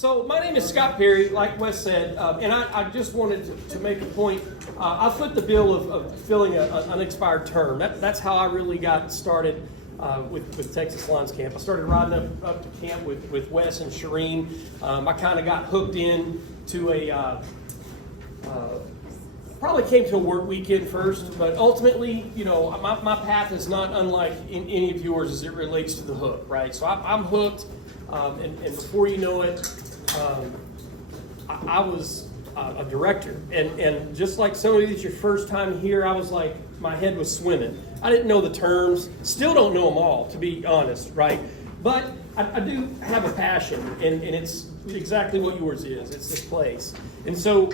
So my name is Scott Perry, like Wes said, and I just wanted to make a point. I fit the bill of filling an unexpired term. That's how I really got started with Texas Lions Camp. I started riding up to camp with Wes and Shireen. I kind of got hooked in to probably came to a work weekend first, but ultimately, you know, my path is not unlike any of yours as it relates to the hook, right? So I'm hooked, and before you know it, I was a director, and just like somebody that's your first time here, I was like, my head was swimming. I didn't know the terms, still don't know them all, to be honest, right? But I do have a passion, and it's exactly what yours is. It's this place. And so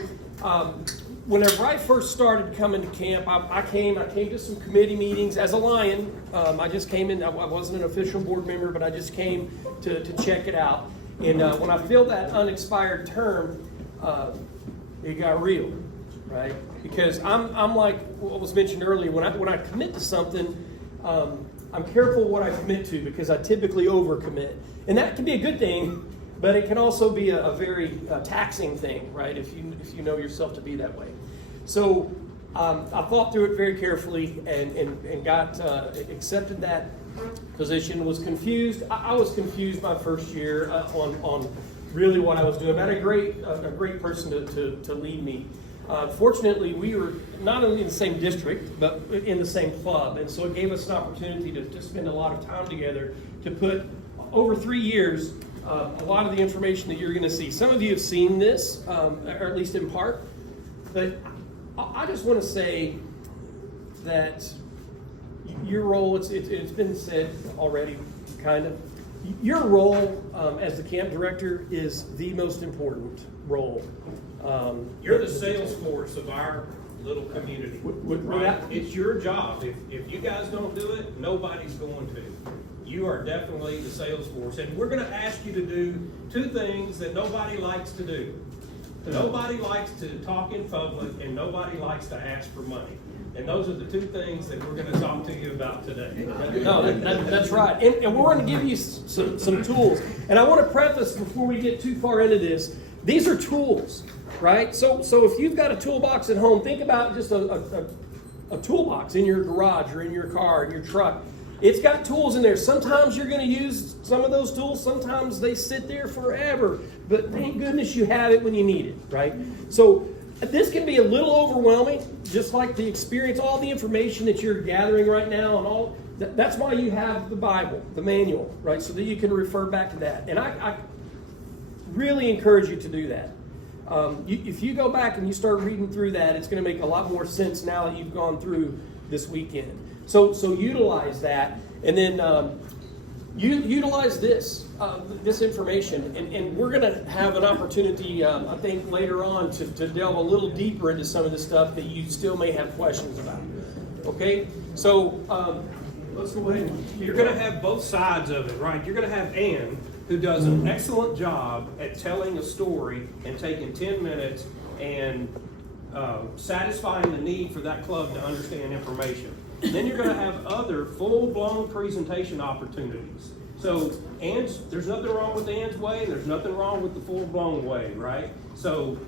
whenever I first started coming to camp, I came to some committee meetings as a Lion. I just came in, I wasn't an official board member, but I just came to check it out. And when I filled that unexpired term, it got real, right? Because I'm like what was mentioned earlier, when I commit to something, I'm careful what I commit to because I typically overcommit. And that can be a good thing, but it can also be a very taxing thing, right? If you know yourself to be that way. So I thought through it very carefully and got accepted that position. Was confused. I was confused my first year on really what I was doing. I had a great person to lead me. Fortunately, we were not only in the same district, but in the same club. And so it gave us an opportunity to spend a lot of time together to put, over 3 years, a lot of the information that you're going to see. Some of you have seen this, or at least in part. But I just want to say that your role, it's been said already, kind of. Your role as the camp director is the most important role. You're the sales force of our little community, right? It's your job. If you guys don't do it, nobody's going to. You are definitely the sales force. And we're going to ask you to do two things that nobody likes to do. Nobody likes to talk in public, and nobody likes to ask for money. And those are the two things that we're going to talk to you about today. No, that's right. And we're going to give you some tools. And I want to preface before we get too far into this, these are tools, right? So if you've got a toolbox at home, think about just a toolbox in your garage or in your car, in your truck. It's got tools in there. Sometimes you're going to use some of those tools. Sometimes they sit there forever. But thank goodness you have it when you need it, right? So this can be a little overwhelming, just like the experience, all the information that you're gathering right now, and all. That's why you have the Bible, the manual, right? So that you can refer back to that. And I really encourage you to do that. If you go back and you start reading through that, it's going to make a lot more sense now that you've gone through this weekend. So utilize that, and then utilize this information, and we're going to have an opportunity, I think, later on to delve a little deeper into some of the stuff that you still may have questions about. Okay, so let's go ahead. You're going to have both sides of it, right? You're going to have Ann, who does an excellent job at telling a story and taking 10 minutes and satisfying the need for that club to understand information. Then you're going to have other full-blown presentation opportunities. So there's nothing wrong with Ann's way, and there's nothing wrong with the full-blown way, right? So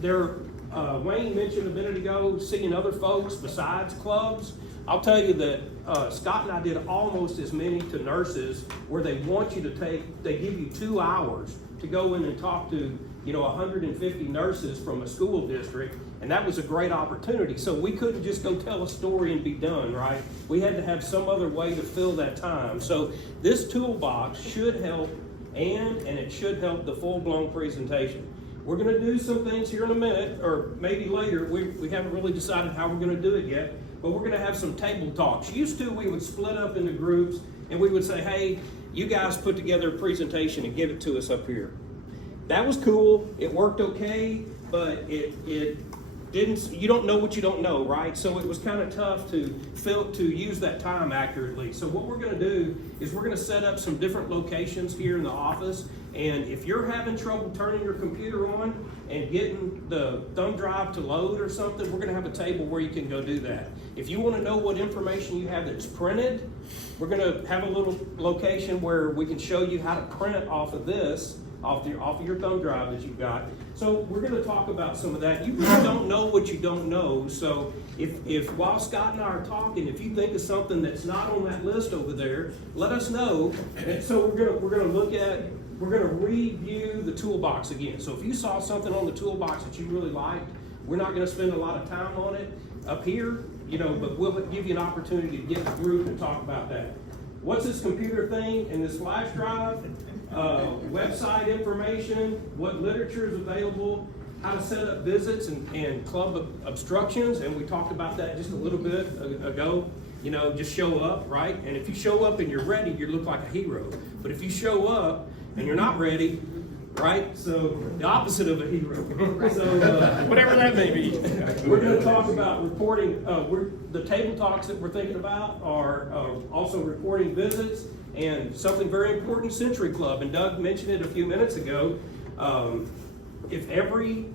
Wayne mentioned a minute ago seeing other folks besides clubs. I'll tell you that Scott and I did almost as many to nurses where they want you to they give you 2 hours to go in and talk to 150 nurses from a school district, and that was a great opportunity. So we couldn't just go tell a story and be done, right? We had to have some other way to fill that time. So this toolbox should help and it should help the full-blown presentation. We're going to do some things here in a minute, or maybe later. We haven't really decided how we're going to do it yet, but we're going to have some table talks. Used to, we would split up into groups, and we would say, hey, you guys put together a presentation and give it to us up here. That was cool. It worked okay, but it didn't. You don't know what you don't know, right? So it was kind of tough to use that time accurately. So what we're going to do is we're going to set up some different locations here in the office. And if you're having trouble turning your computer on and getting the thumb drive to load or something, we're going to have a table where you can go do that. If you want to know what information you have that's printed, we're going to have a little location where we can show you how to print off of this off of your thumb drive that you've got. So we're going to talk about some of that. You really don't know what you don't know. So if while Scott and I are talking, if you think of something that's not on that list over there, let us know. And so we're going to review the toolbox again. So if you saw something on the toolbox that you really liked, we're not going to spend a lot of time on it up here, but we'll give you an opportunity to get in the group and talk about that. What's this computer thing and this flash drive? Website information, what literature is available, how to set up visits and club obstructions, and we talked about that just a little bit ago. Just show up, right? And if you show up and you're ready, you look like a hero. But if you show up and you're not ready, right? So the opposite of a hero. So Whatever that may be. we're going to talk about reporting. The table talks that we're thinking about are also reporting visits and something very important, Century Club. And Doug mentioned it a few minutes ago. If every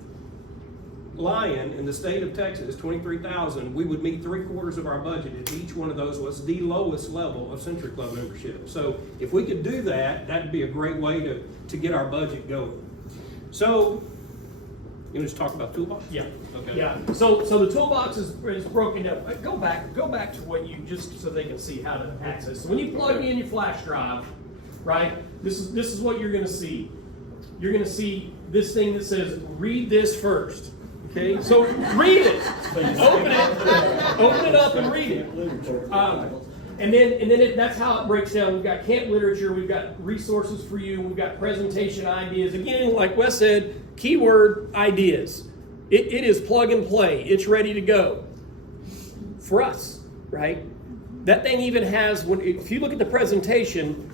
lion in the state of Texas, 23,000, we would meet 3/4 of our budget if each one of those was the lowest level of Century Club membership. So if we could do that, that'd be a great way to get our budget going. So, you want to just talk about toolbox? Yeah. Okay. Yeah. So the toolbox is broken down. Go back to what you just so they can see how to access. So when you plug in your flash drive, right? This is what you're going to see. You're going to see this thing that says "Read this first." Okay. So read it. Open it up and read it. And then that's how it breaks down. We've got camp literature, we've got resources for you, we've got presentation ideas. Again, like Wes said, keyword ideas. It is plug and play. It's ready to go for us, right? That thing even has, if you look at the presentation,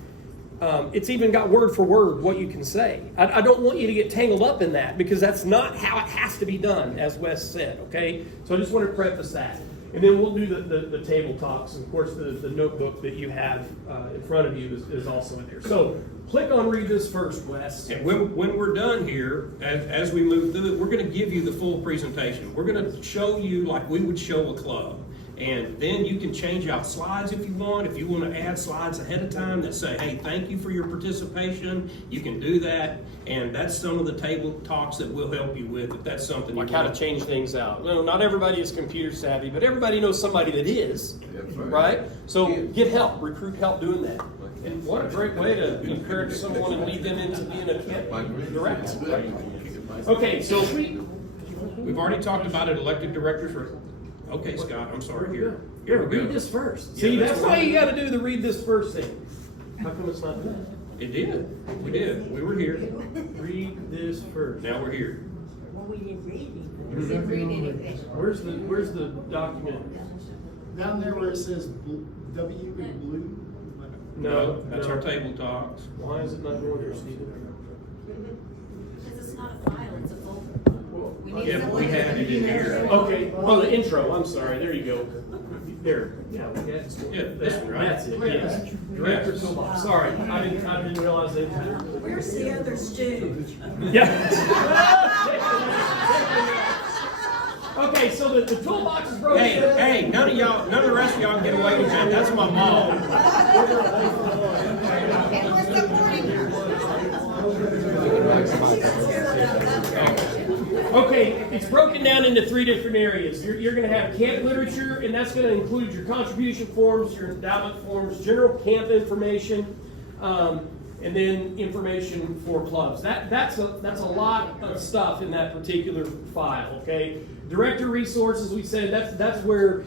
it's even got word for word what you can say. I don't want you to get tangled up in that because that's not how it has to be done, as Wes said, okay? So I just want to preface that. And then we'll do the table talks. And of course, the notebook that you have in front of you is also in there. So click on Read This First, Wes. And when we're done here, as we move through it, we're going to give you the full presentation. We're going to show you like we would show a club. And then you can change out slides if you want. If you want to add slides ahead of time that say, hey, thank you for your participation, you can do that. And that's some of the table talks that we'll help you with if that's something Like you how want. to change things out. Well, not everybody is computer savvy, but everybody knows somebody that is, right? So get help, recruit help doing that. And what a great way to encourage someone and lead them into being a camp director, right? Okay, so We've already talked about it, elected directors. Okay, Scott, I'm sorry. Here we go. Read this first. Yeah, See, that's that's why you got to do the read this first thing. How come it's not done? It did. We did. We were here. Read this first. Now we're here. Well, we didn't read anything. We didn't read anything. Where's the document? Down there where it says W in blue. No, that's our table talks. Why is it not going there, Stephen? Because it's not a file, it's a folder. We need Yeah, but we someone had it in here. Okay, oh, the intro, I'm sorry, there you go. There, yeah, Yeah, this one, right? that's it, yes. Director Toolbox, sorry, I didn't realize that. Where's the other stew? Yeah. Okay, so the toolbox is broken. Hey, none of the rest of y'all can get away with that. That's my mom. And we're supporting her. Okay, it's broken down into 3 different areas. You're going to have camp literature, and that's going to include your contribution forms, your endowment forms, general camp information, and then information for clubs. That's a lot of stuff in that particular file. Okay, director resources. We said that's where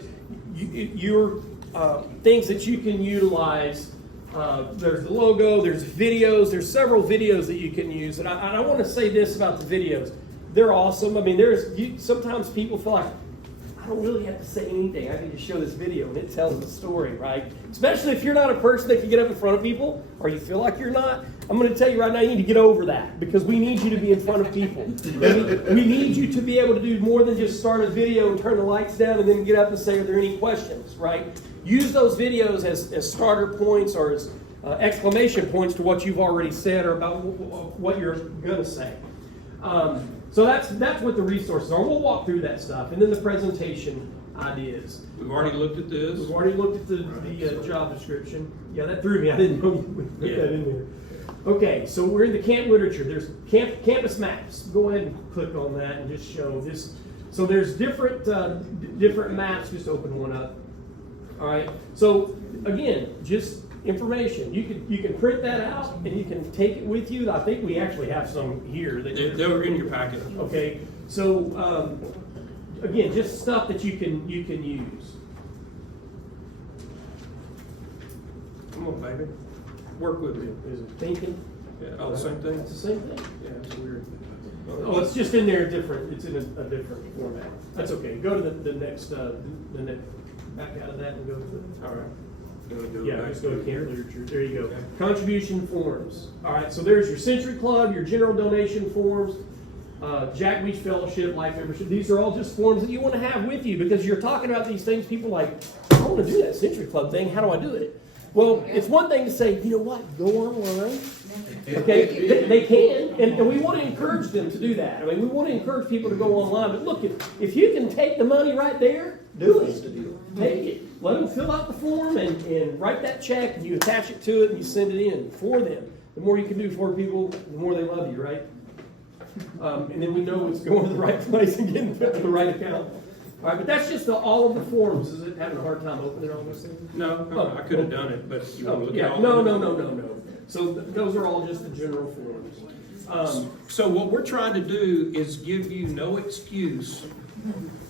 your things that you can utilize. There's the logo. There's videos. There's several videos that you can use, and I want to say this about the videos. They're awesome. I mean, sometimes people feel like, I don't really have to say anything. I can just show this video and it tells the story, right? Especially if you're not a person that can get up in front of people or you feel like you're not. I'm going to tell you right now, you need to get over that because we need you to be in front of people. We need you to be able to do more than just start a video and turn the lights down and then get up and say, are there any questions, right? Use those videos as starter points or as exclamation points to what you've already said or about what you're going to say. So that's what the resources are. We'll walk through that stuff. And then the presentation ideas. We've already looked at this. We've already looked at the job description. Yeah, that threw me. I didn't know you would put that in there. Okay, so we're in the camp literature. There's campus maps. Go ahead and click on that and just show this. So there's different different maps. Just open one up. All right. So again, just information. You can print that out and you can take it with you. I think we actually have some here. They were in your packet. Okay. So again, just stuff that you can use. Come on, baby. Work with me. Is it thinking? Yeah. Oh, the same thing? It's the same thing. Yeah, it's weird. Oh, it's just in there different. It's in a different format. That's okay. Go to the next back out of that and go to the. All right. Yeah, just go to camp literature. There you go. Contribution forms. All right, so there's your Century Club, your general donation forms, Jack Beach Fellowship, life membership. These are all just forms that you want to have with you because you're talking about these things. People are like, I want to do that Century Club thing. How do I do it? Well, it's one thing to say, you know what, go online. Okay, they can, and we want to encourage them to do that. I mean, we want to encourage people to go online. But look, if you can take the money right there, do it. Take it. Let them fill out the form and write that check, and you attach it to it, and you send it in for them. The more you can do for people, the more they love you, right? And then we know it's going to the right place and getting put in the right account. All right, but that's just all of the forms. Is it having a hard time opening all those things? No, I could have done it, but you want to look at Yeah, all no, of no, them? no. So those are all just the general forms. So what we're trying to do is give you no excuse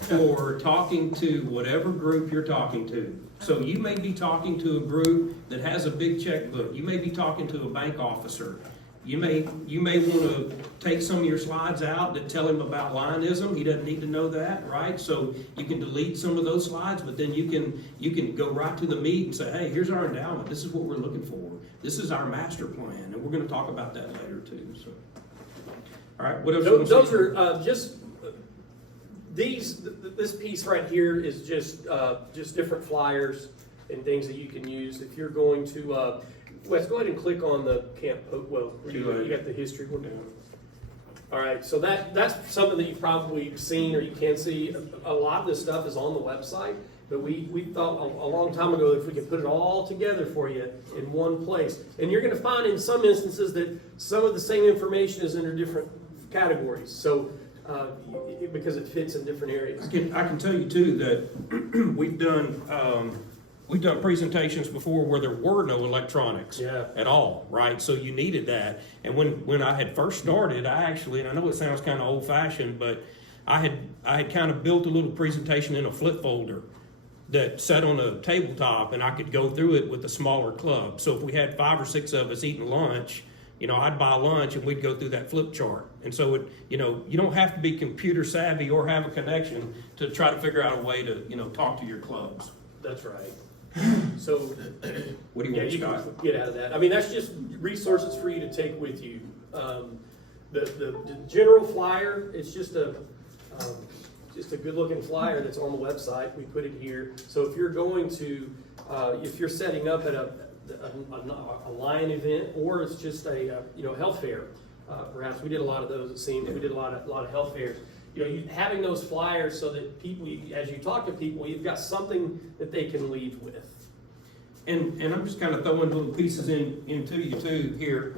for talking to whatever group you're talking to. So you may be talking to a group that has a big checkbook. You may be talking to a bank officer. You may want to take some of your slides out that tell him about Lionism. He doesn't need to know that, right? So you can delete some of those slides, but then you can go right to the meat and say, hey, here's our endowment. This is what we're looking for. This is our master plan, and we're going to talk about that later too. So, all right, what else? Those are just these. This piece right here is just different flyers and things that you can use if you're going to. Wes, go ahead and click on the camp. Well, you got the history one. All right, so that's something that you've probably seen or you can see. A lot of this stuff is on the website, but we thought a long time ago that if we could put it all together for you in one place. And you're going to find in some instances that some of the same information is under different categories. So because it fits in different areas. I can tell you too that we've done presentations before where there were no electronics at all, right? So you needed that. And when I had first started, I actually, and I know it sounds kind of old fashioned, but I had kind of built a little presentation in a flip folder that sat on a tabletop, and I could go through it with a smaller club. So if we had 5 or 6 of us eating lunch, I'd buy lunch and we'd go through that flip chart. And so you don't have to be computer savvy or have a connection to try to figure out a way to, talk to your clubs. That's right. So, What do you want, you Scott? can get out of that. I mean, that's just resources for you to take with you. The general flyer, it's just a good looking flyer that's on the website. We put it here. So if you're going to, if you're setting up at a Lion event, or it's just a health fair, perhaps we did a lot of those. It seems we did a lot of health fairs. Having those flyers so that people, as you talk to people, you've got something that they can leave with. And I'm just kind of throwing little pieces into you too here.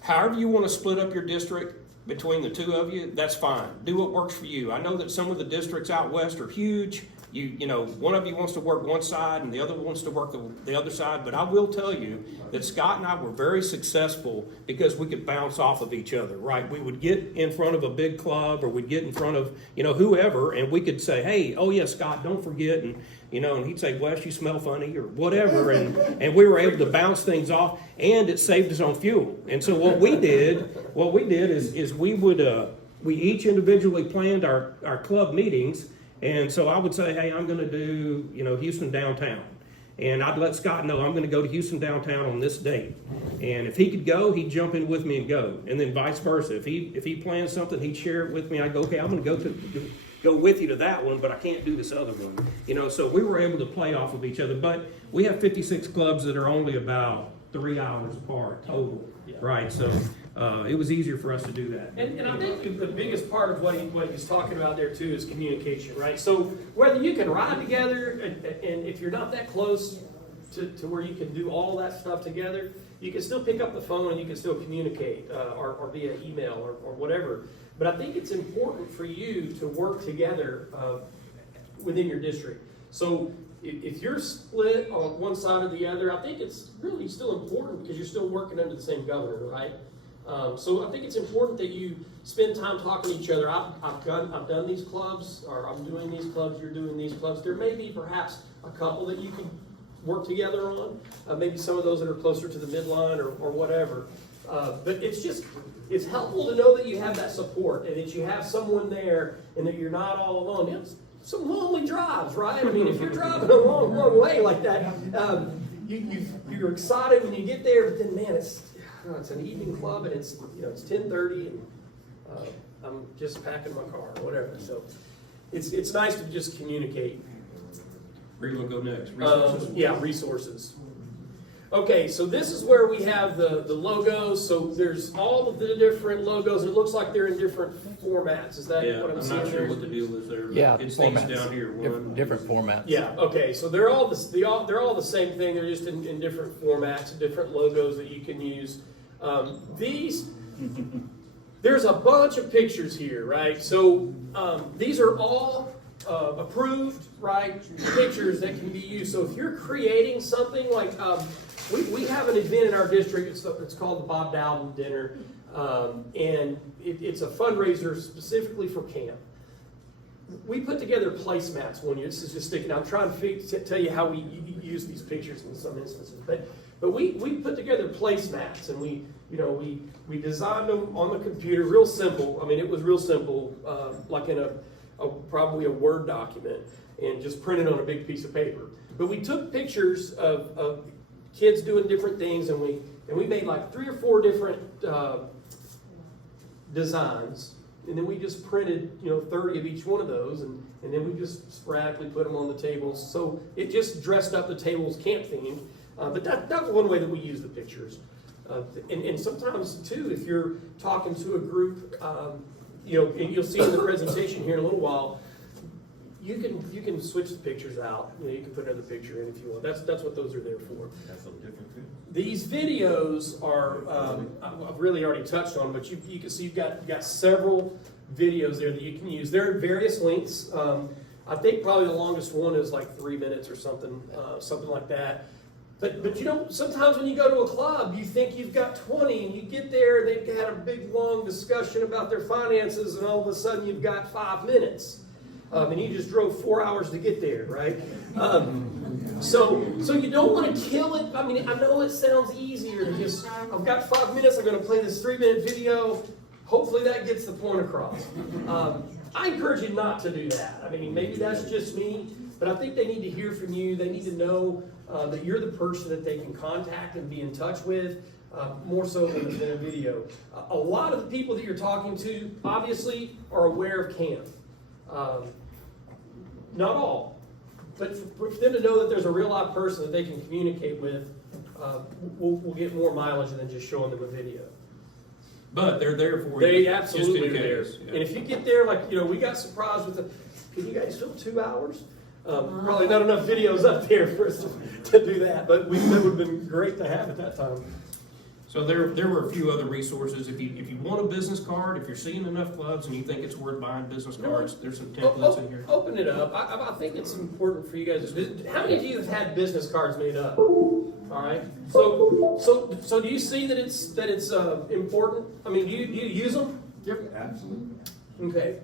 However you want to split up your district between the two of you, that's fine. Do what works for you. I know that some of the districts out west are huge. One of you wants to work one side and the other wants to work the other side. But I will tell you that Scott and I were very successful because we could bounce off of each other, right? We would get in front of a big club or we'd get in front of, whoever, and we could say, hey, oh yeah, Scott, don't forget. And he'd say, Wes, you smell funny or whatever. And we were able to bounce things off, and it saved us on fuel. And so what we did is we each individually planned our club meetings. And so I would say, hey, I'm going to do, Houston downtown. And I'd let Scott know I'm going to go to Houston downtown on this date. And if he could go, he'd jump in with me and go. And then vice versa. If he plans something, he'd share it with me. I'd go, okay, I'm going to go with you to that one, but I can't do this other one. So we were able to play off of each other. But we have 56 clubs that are only about 3 hours apart total, right? So it was easier for us to do that. And I think the biggest part of what he's talking about there too is communication, right? So whether you can ride together, and if you're not that close to where you can do all that stuff together, you can still pick up the phone and you can still communicate, or via email or whatever. But I think it's important for you to work together within your district. So if you're split on one side or the other, I think it's really still important because you're still working under the same governor, right? So I think it's important that you spend time talking to each other. I've done these clubs, or I'm doing these clubs, you're doing these clubs. There may be perhaps a couple that you can work together on, maybe some of those that are closer to the midline or whatever. But it's helpful to know that you have that support and that you have someone there and that you're not all alone. It's some lonely drives, right? I mean, if you're driving a long way like that, you're excited when you get there, but then, man, it's an evening club and it's 10:30 and I'm just packing my car or whatever. So it's nice to just communicate. Where you want to go next? Resources? Resources. Okay, so this is where we have the logos. So there's all of the different logos. It looks like they're in different formats. Is that what I'm I'm seeing not sure there? what the deal is there. But Yeah, it states formats. down here. Different formats. Yeah. Okay. So they're all they're all the same thing. They're just in different formats, different logos that you can use. There's a bunch of pictures here, right? So these are all approved, right, pictures that can be used. So if you're creating something like, we have an event in our district, it's called the Bob Dowden Dinner, and it's a fundraiser specifically for camp. We put together placemats one year. This is just sticking out. I'm trying to tell you how we use these pictures in some instances. But we put together placemats, and we designed them on the computer, real simple. I mean, it was real simple, like in probably a Word document, and just printed on a big piece of paper. But we took pictures of kids doing different things, and we made like 3 or 4 different designs, and then we just printed 30 of each one of those, and then we just sporadically put them on the tables. So it just dressed up the tables camp themed. But that's one way that we use the pictures. And sometimes too, if you're talking to a group, and you'll see in the presentation here in a little while, you can switch the pictures out. You can put another picture in if you want. That's what those are there for. That's a different thing. These videos are I've really already touched on, but you can see you've got several videos there that you can use. They're at various lengths. I think probably the longest one is like 3 minutes or something like that. But sometimes when you go to a club, you think you've got 20, and you get there, they've had a big long discussion about their finances, and all of a sudden you've got 5 minutes. And you just drove 4 hours to get there, right? So you don't want to kill it. I mean, I know it sounds easier to just, I've got 5 minutes, I'm going to play this 3-minute video. Hopefully that gets the point across. I encourage you not to do that. I mean, maybe that's just me, but I think they need to hear from you. They need to know that you're the person that they can contact and be in touch with, more so than a video. A lot of the people that you're talking to, obviously, are aware of camp. Not all, but for them to know that there's a real live person that they can communicate with, we'll get more mileage than just showing them a video. But they're there for you. They absolutely just in are there. case. Yeah. And if you get there, like, we got surprised with can you guys film 2 hours? Probably not enough videos up there for us to do that, but that would have been great to have at that time. So there were a few other resources. If you want a business card, if you're seeing enough clubs and you think it's worth buying business cards, there's some templates in here. Open it up. I think it's important for you guys. How many of you have had business cards made up? All right. So do you see that it's important? I mean, do you use them? Yep, absolutely. Okay.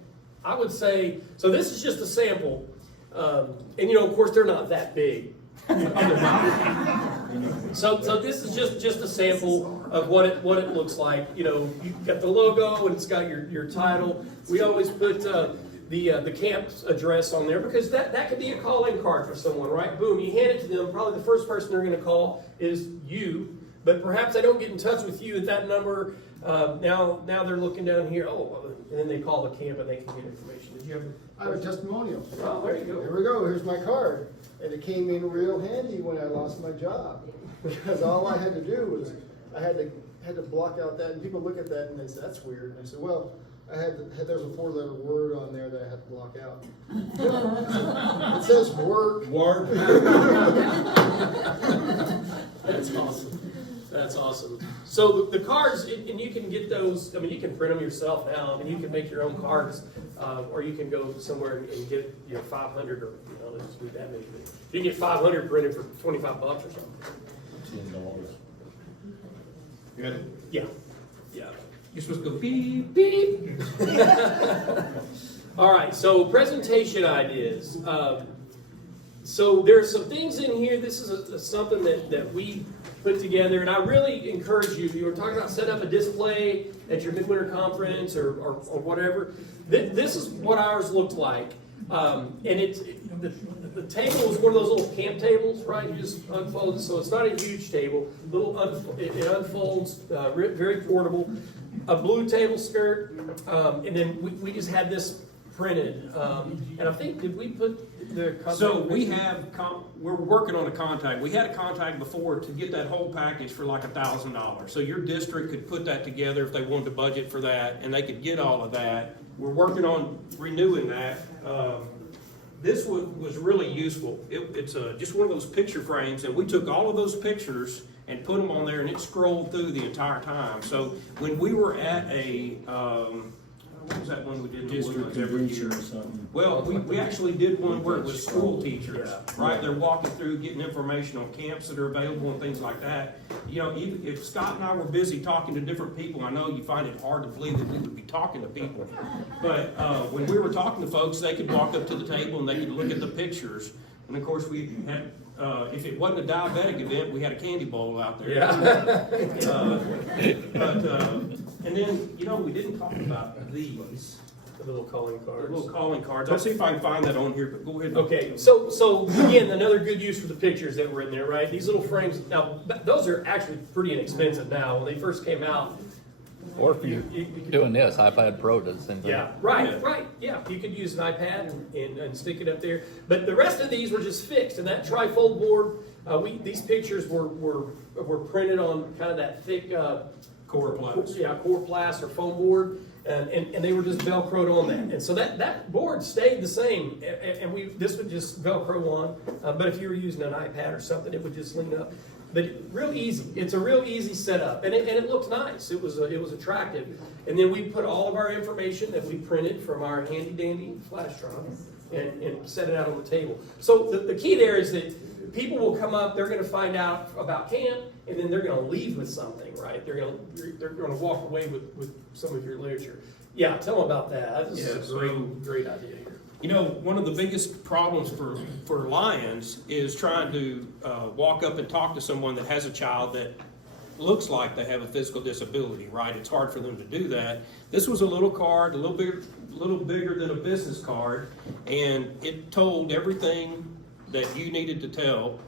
I would say so. This is just a sample, and of course they're not that big. So this is just a sample of what it looks like. You've got the logo and it's got your title. We always put the camp's address on there because that could be a call-in card for someone, right? Boom, you hand it to them. Probably the first person they're going to call is you, but perhaps they don't get in touch with you at that number. Now they're looking down here. And then they call the camp and they can get information. Did you ever? I have a testimonial. Oh, there you go. Here we go, here's my card. And it came in real handy when I lost my job. Because all I had to do was, I had to block out that, and people look at that and they say, that's weird. And I said, well, there's a 4-letter word on there that I had to block out. It says work. Word. That's awesome. That's awesome. So the cards, and you can get those, I mean, you can print them yourself now. I mean, you can make your own cards, or you can go somewhere and get, 500 or, let's just do that maybe. You can get 500 printed for $25 or something. $10. You got it? Yeah, yeah. You're supposed to go beep, beep. All right, so presentation ideas. So there's some things in here. This is something that we put together, and I really encourage you. If you were talking about setting up a display at your midwinter conference or whatever, this is what ours looked like. And the table is one of those little camp tables, right? You just unfold it, so it's not a huge table. It unfolds, very portable. A blue table skirt, and then we just had this printed. And I think, did we put the contact? So we have, we're working on a contact. We had a contact before to get that whole package for like $1,000. So your district could put that together if they wanted to budget for that, and they could get all of that. We're working on renewing that. This was really useful. It's just one of those picture frames, and we took all of those pictures and put them on there, and it scrolled through the entire time. So when we were at a, what was that one we did in the District Woodlands every year? convention or something. Well, we actually did one where it was school teachers, Yeah. right? They're walking through, getting information on camps that are available and things like that. Even if Scott and I were busy talking to different people, I know you find it hard to believe that we would be talking to people. But when we were talking to folks, they could walk up to the table and they could look at the pictures. And of course, we had, if it wasn't a diabetic event, we had a candy bowl out there. Yeah. And then, we didn't talk about these. The little calling The cards. little calling cards. I'll see if I can find that on here, but go ahead. Okay, so again, another good use for the pictures that were in there, right? These little frames, now, those are actually pretty inexpensive now. When they first came out, Or if you're doing this, iPad Pro does the same thing. yeah, right, yeah. You could use an iPad and stick it up there. But the rest of these were just fixed, and that trifold board, these pictures were printed on kind of that thick, Coroplast. Coroplast or foam board, and they were just Velcroed on that. And so that board stayed the same, and this would just Velcro on. But if you were using an iPad or something, it would just lean up. But real easy. It's a real easy setup, and it looked nice. It was attractive. And then we put all of our information that we printed from our handy dandy flash drive and set it out on the table. So the key there is that people will come up, they're going to find out about camp, and then they're going to leave with something, right? They're going to walk away with some of your literature. Yeah, tell them about that. This is a great idea here. One of the biggest problems for Lions is trying to walk up and talk to someone that has a child that looks like they have a physical disability, right? It's hard for them to do that. This was a little card, a little bigger than a business card, and it told everything that you needed to tell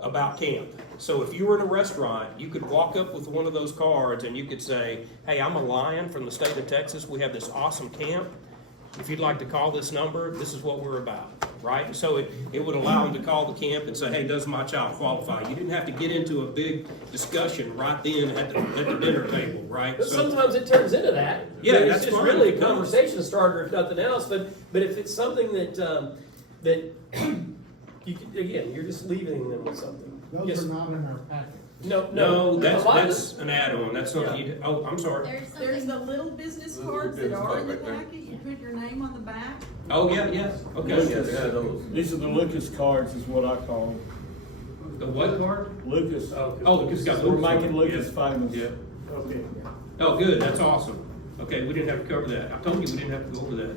about camp. So if you were in a restaurant, you could walk up with one of those cards and you could say, hey, I'm a Lion from the state of Texas. We have this awesome camp. If you'd like to call this number, this is what we're about, right? So it would allow them to call the camp and say, hey, does my child qualify? You didn't have to get into a big discussion right then at the dinner table, right? But So sometimes it turns into that. Yeah, But that's it's just fine. really a conversation starter, if nothing else. But if it's something that you can, again, you're just leaving them with something. Those Yes. are not in our packet. no, A that's lot of an add-on. That's not, I'm sorry. There's the little business cards that are in the packet, you print your name on the back. Oh, yeah, okay. These are the Lucas cards is what I call them. The what card? Lucas. Oh, Lucas got We're Lucas. making Lucas Yeah. famous. Yeah. Okay. Oh, good, that's awesome. Okay, we didn't have to cover that. I told you we didn't have to go over that.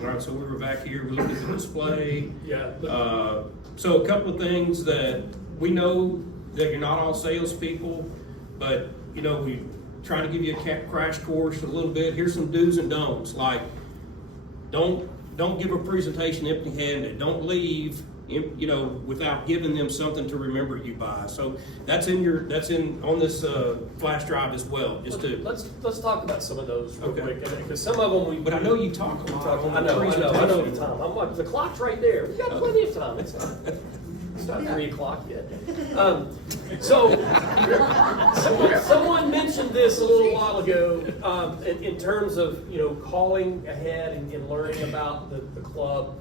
All right, so we were back here, we looked at the display. Yeah. So a couple of things that we know that you're not all salespeople, but we try to give you a crash course a little bit. Here's some do's and don'ts, like don't give a presentation empty-handed. Don't leave without giving them something to remember you by. So that's on this flash drive as well. Just to, let's talk about some of those real Okay. quick, because some of them but I know you talk a lot. on I the know presentation. the time. I'm like, the clock's right there. We got plenty of time. It's not 3 o'clock yet. So someone mentioned this a little while ago in terms of calling ahead and learning about the club.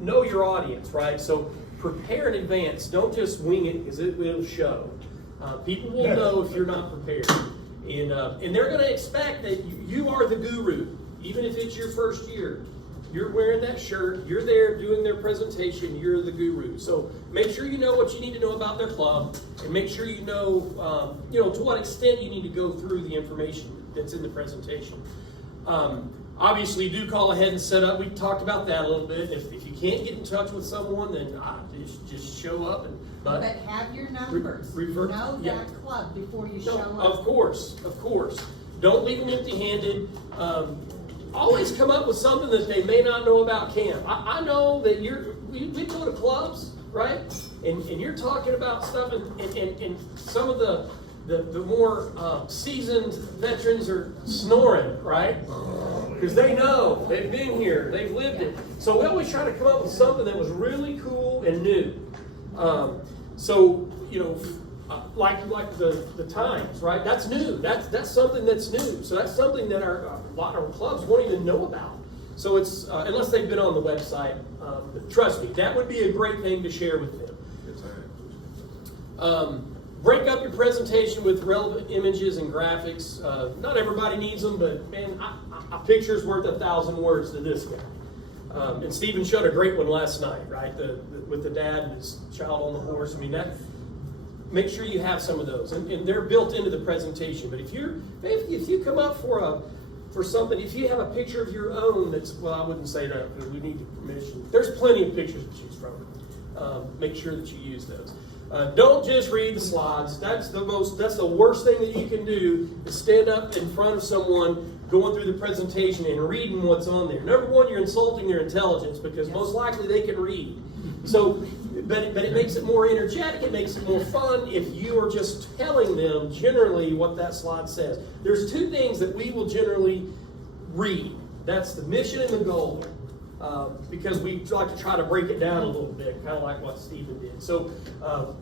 Know your audience, right? So prepare in advance. Don't just wing it, because it will show. People will know if you're not prepared. And they're going to expect that you are the guru, even if it's your first year. You're wearing that shirt, you're there doing their presentation, you're the guru. So make sure you know what you need to know about their club, and make sure you know, to what extent you need to go through the information that's in the presentation. Obviously, do call ahead and set up. We talked about that a little bit. If you can't get in touch with someone, then just show up. But have your numbers. Know that club before you show up. Of course. Don't leave them empty-handed. Always come up with something that they may not know about camp. I know that we go to clubs, right? And you're talking about stuff, and some of the more seasoned veterans are snoring, right? Because they know, they've been here, they've lived it. So we always try to come up with something that was really cool and new. Like the times, right? That's new. That's something that's new. So that's something that a lot of clubs won't even know about. So it's unless they've been on the website. Trust me, that would be a great thing to share with them. Break up your presentation with relevant images and graphics. Not everybody needs them, but man, a picture's worth 1,000 words to this guy. And Stephen showed a great one last night, right? With the dad and his child on the horse. I mean, make sure you have some of those, and they're built into the presentation. But if you come up for something, if you have a picture of your own, I wouldn't say that, because we need permission. There's plenty of pictures to choose from. Make sure that you use those. Don't just read the slides. That's the worst thing that you can do, is stand up in front of someone going through the presentation and reading what's on there. Number one, you're insulting their intelligence, because most likely they can read. So, but it makes it more energetic, it makes it more fun if you are just telling them generally what that slide says. There's two things that we will generally read. That's the mission and the goal. Because we like to try to break it down a little bit, kind of like what Stephen did. So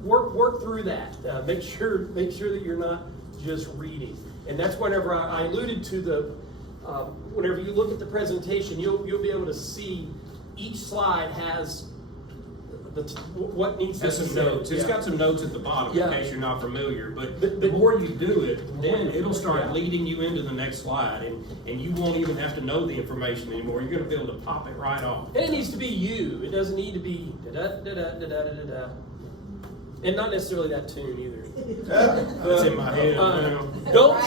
work through that. Make sure that you're not just reading. And that's whenever I alluded to whenever you look at the presentation, you'll be able to see each slide has what needs to be some said. notes. It's got some notes at the bottom in case you're not familiar. But the more you do it, then it'll start leading you into the next slide, and you won't even have to know the information anymore. You're going to be able to pop it right off. And it needs to be you. It doesn't need to be da-da-da-da-da-da-da-da. And not necessarily that tune either. That's in my head now. Don't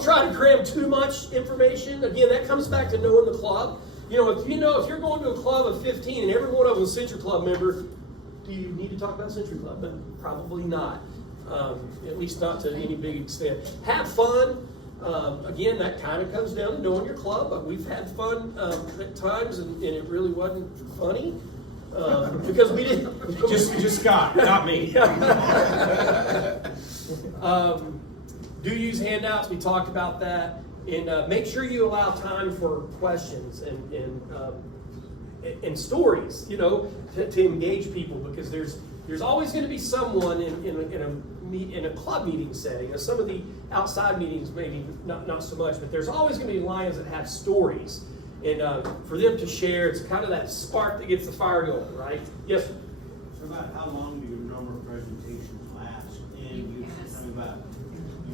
try to cram too much information. Again, that comes back to knowing the club. If you're going to a club of 15 and every one of them is a Century Club member, do you need to talk about Century Club? But probably not. At least not to any big extent. Have fun. Again, that kind of comes down to knowing your club. But we've had fun at times, and it really wasn't funny. Because we didn't. Just Scott, not me. Do use handouts. We talked about that. And make sure you allow time for questions and stories, to engage people, because there's always going to be someone in a club meeting setting. Some of the outside meetings maybe not so much, but there's always going to be lions that have stories, and for them to share, it's kind of that spark that gets the fire going, right? Yes, sir. So about how long do your normal presentations last? And you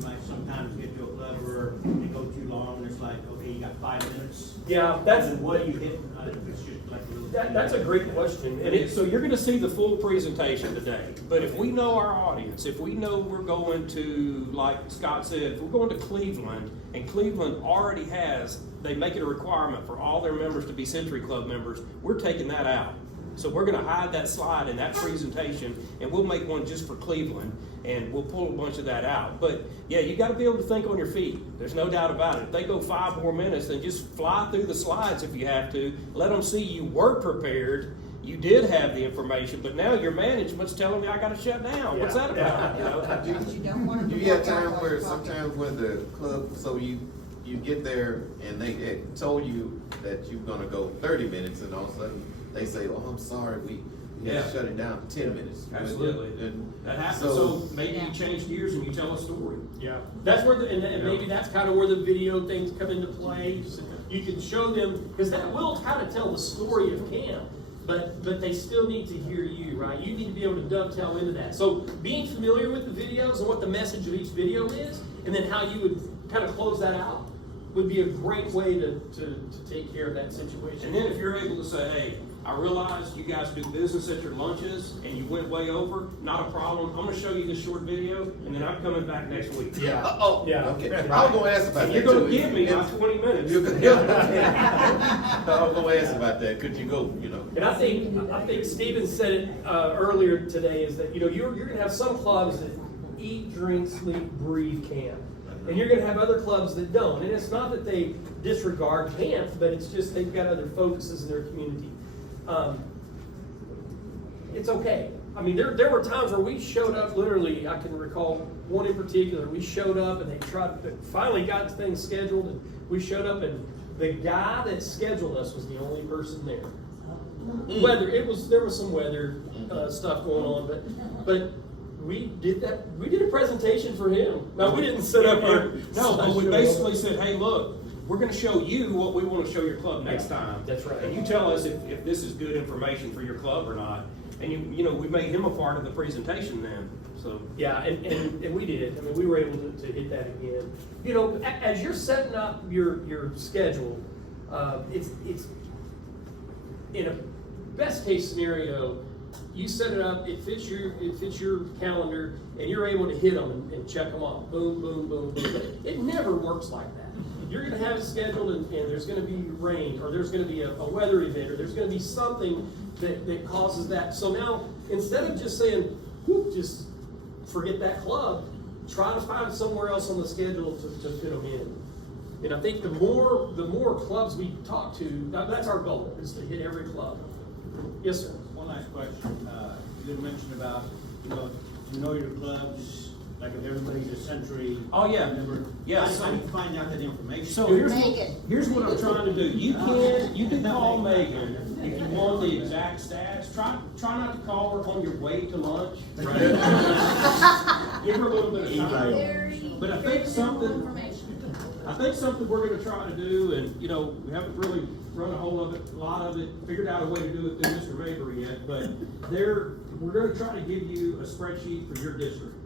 might sometimes get to a club where they go too long, and it's like, okay, you got 5 minutes. Yeah, And what do you hit? If it's just like a little. that's a great question, and So you're going to see the full presentation today. But if we know our audience, if we know we're going to, like Scott said, if we're going to Cleveland, and Cleveland already they make it a requirement for all their members to be Century Club members, we're taking that out. So we're going to hide that slide in that presentation, and we'll make one just for Cleveland, and we'll pull a bunch of that out. But yeah, you got to be able to think on your feet. There's no doubt about it. If they go 5 more minutes, then just fly through the slides if you have to. Let them see you were prepared. You did have the information, but now your management's telling me I got to shut down. What's that about? But you don't want to. Do you have time where sometimes when the club, so you get there and they had told you that you're gonna go 30 minutes, and all of a sudden they say, "Oh, I'm sorry, we Yeah. shut it down 10 minutes." Absolutely. And That happens. So maybe you change gears and you tell a story. yeah, that's where and maybe that's kind of where the video things come into play. So you can show them, because that will kind of tell the story of camp. but they still need to hear you, right? You need to be able to dovetail into that. So being familiar with the videos and what the message of each video is, and then how you would kind of close that out, would be a great way to take care of that situation. And then if you're able to say, hey, I realize you guys do business at your lunches and you went way over, not a problem. I'm gonna show you this short video and then I'm coming back next week. Yeah. Oh, Yeah. okay. I was gonna ask about And that. you're gonna too. give me about 20 minutes. I was gonna ask about that. Could you go, you know? And I think Stephen said it earlier today, is that, you know, you're gonna have some clubs that eat, drink, sleep, breathe camp. And you're gonna have other clubs that don't. And it's not that they disregard camp, but it's just they've got other focuses in their community. It's okay. I mean, there were times where we showed up, literally, I can recall one in particular, we showed up and they finally got things scheduled, and we showed up and the guy that scheduled us was the only person there. There was some weather stuff going on, but we did a presentation for him. No, we didn't sit up here. No, but we basically said, hey, look, we're gonna show you what we wanna show your club next time. That's right. And you tell us if this is good information for your club or not. And you know, we made him a part of the presentation then, so. Yeah, and we did. I mean, we were able to hit that again. You know, as you're setting up your schedule, it's in a best case scenario, you set it up, it fits your calendar, and you're able to hit them and check them off. Boom, boom, boom, boom. It never works like that. You're going to have it scheduled, and there's going to be rain, or there's going to be a weather event, or there's going to be something that causes that. So now, instead of just saying, whoop, just forget that club, try to find somewhere else on the schedule to fit them in. And I think the more clubs we talk to, that's our goal, is to hit every club. Yes, sir. One last question. You did mention about, you know your clubs, like if everybody's a Century. Oh, yeah. member. Yeah, I so- need to find out that information. So here's Megan. what I'm trying to do. You can call Megan if you want the exact stats. Try not to call her on your way to lunch. Right? Give her a little bit of time. But I think something we're going to try to do, and you know, we haven't really run a lot of it, figured out a way to do it through Mr. Mabry yet. But we're going to try to give you a spreadsheet for your district.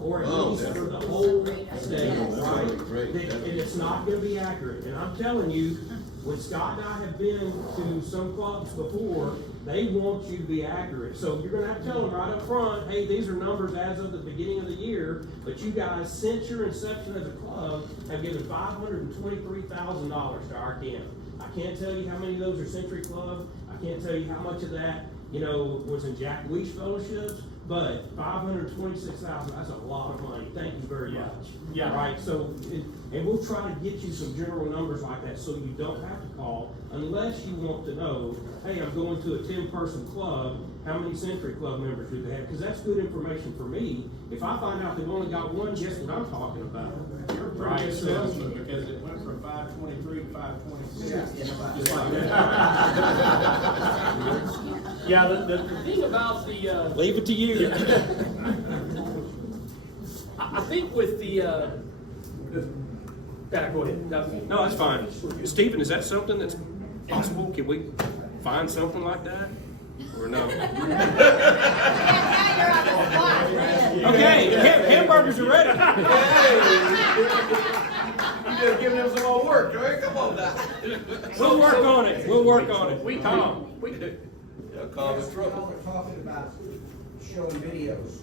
Or at least for the whole state, right? Great. And it's not gonna be accurate. And I'm telling you, when Scott and I have been to some clubs before, they want you to be accurate. So you're gonna have to tell them right up front, hey, these are numbers as of the beginning of the year, but you guys, since your inception as a club, have given $523,000 to our camp. I can't tell you how many of those are Century Club. I can't tell you how much of that, you know, was in Jack Weech fellowships. But $526,000, that's a lot of money. Thank you very much. Yeah. Right, so, and we'll try to get you some general numbers like that so you don't have to call unless you want to know, hey, I'm going to a 10-person club, how many Century Club members do they have? Because that's good information for me. If I find out they've only got one, guess what I'm talking about? You're a pretty good salesman, because it went from 523 to 526. Just like that. Yeah, the thing about the Leave it to you. I think with the yeah, go ahead. No, that's fine. Stephen, is that something that's possible? Can we find something like that? Or no? Okay, hamburgers are ready. You just giving them some more work, right? Come on now. We'll work on it. We'll work on it. Tom. They'll cause us trouble. Y'all are talking about showing videos.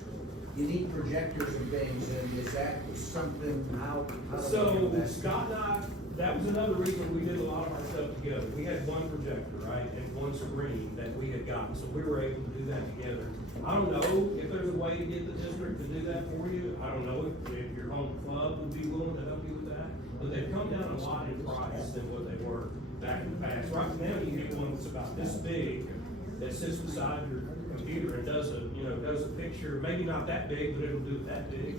You need projectors and things, and is that something, how do we do So that? Scott and I, that was another reason we did a lot of our stuff together. We had one projector, right, and one screen that we had gotten, so we were able to do that together. I don't know if there's a way to get the district to do that for you. I don't know if your home club would be willing to help you with that, but they've come down a lot in price than what they were back in the past. Right now, you get one that's about this big that sits beside your computer and does a picture, maybe not that big, but it'll do it that big,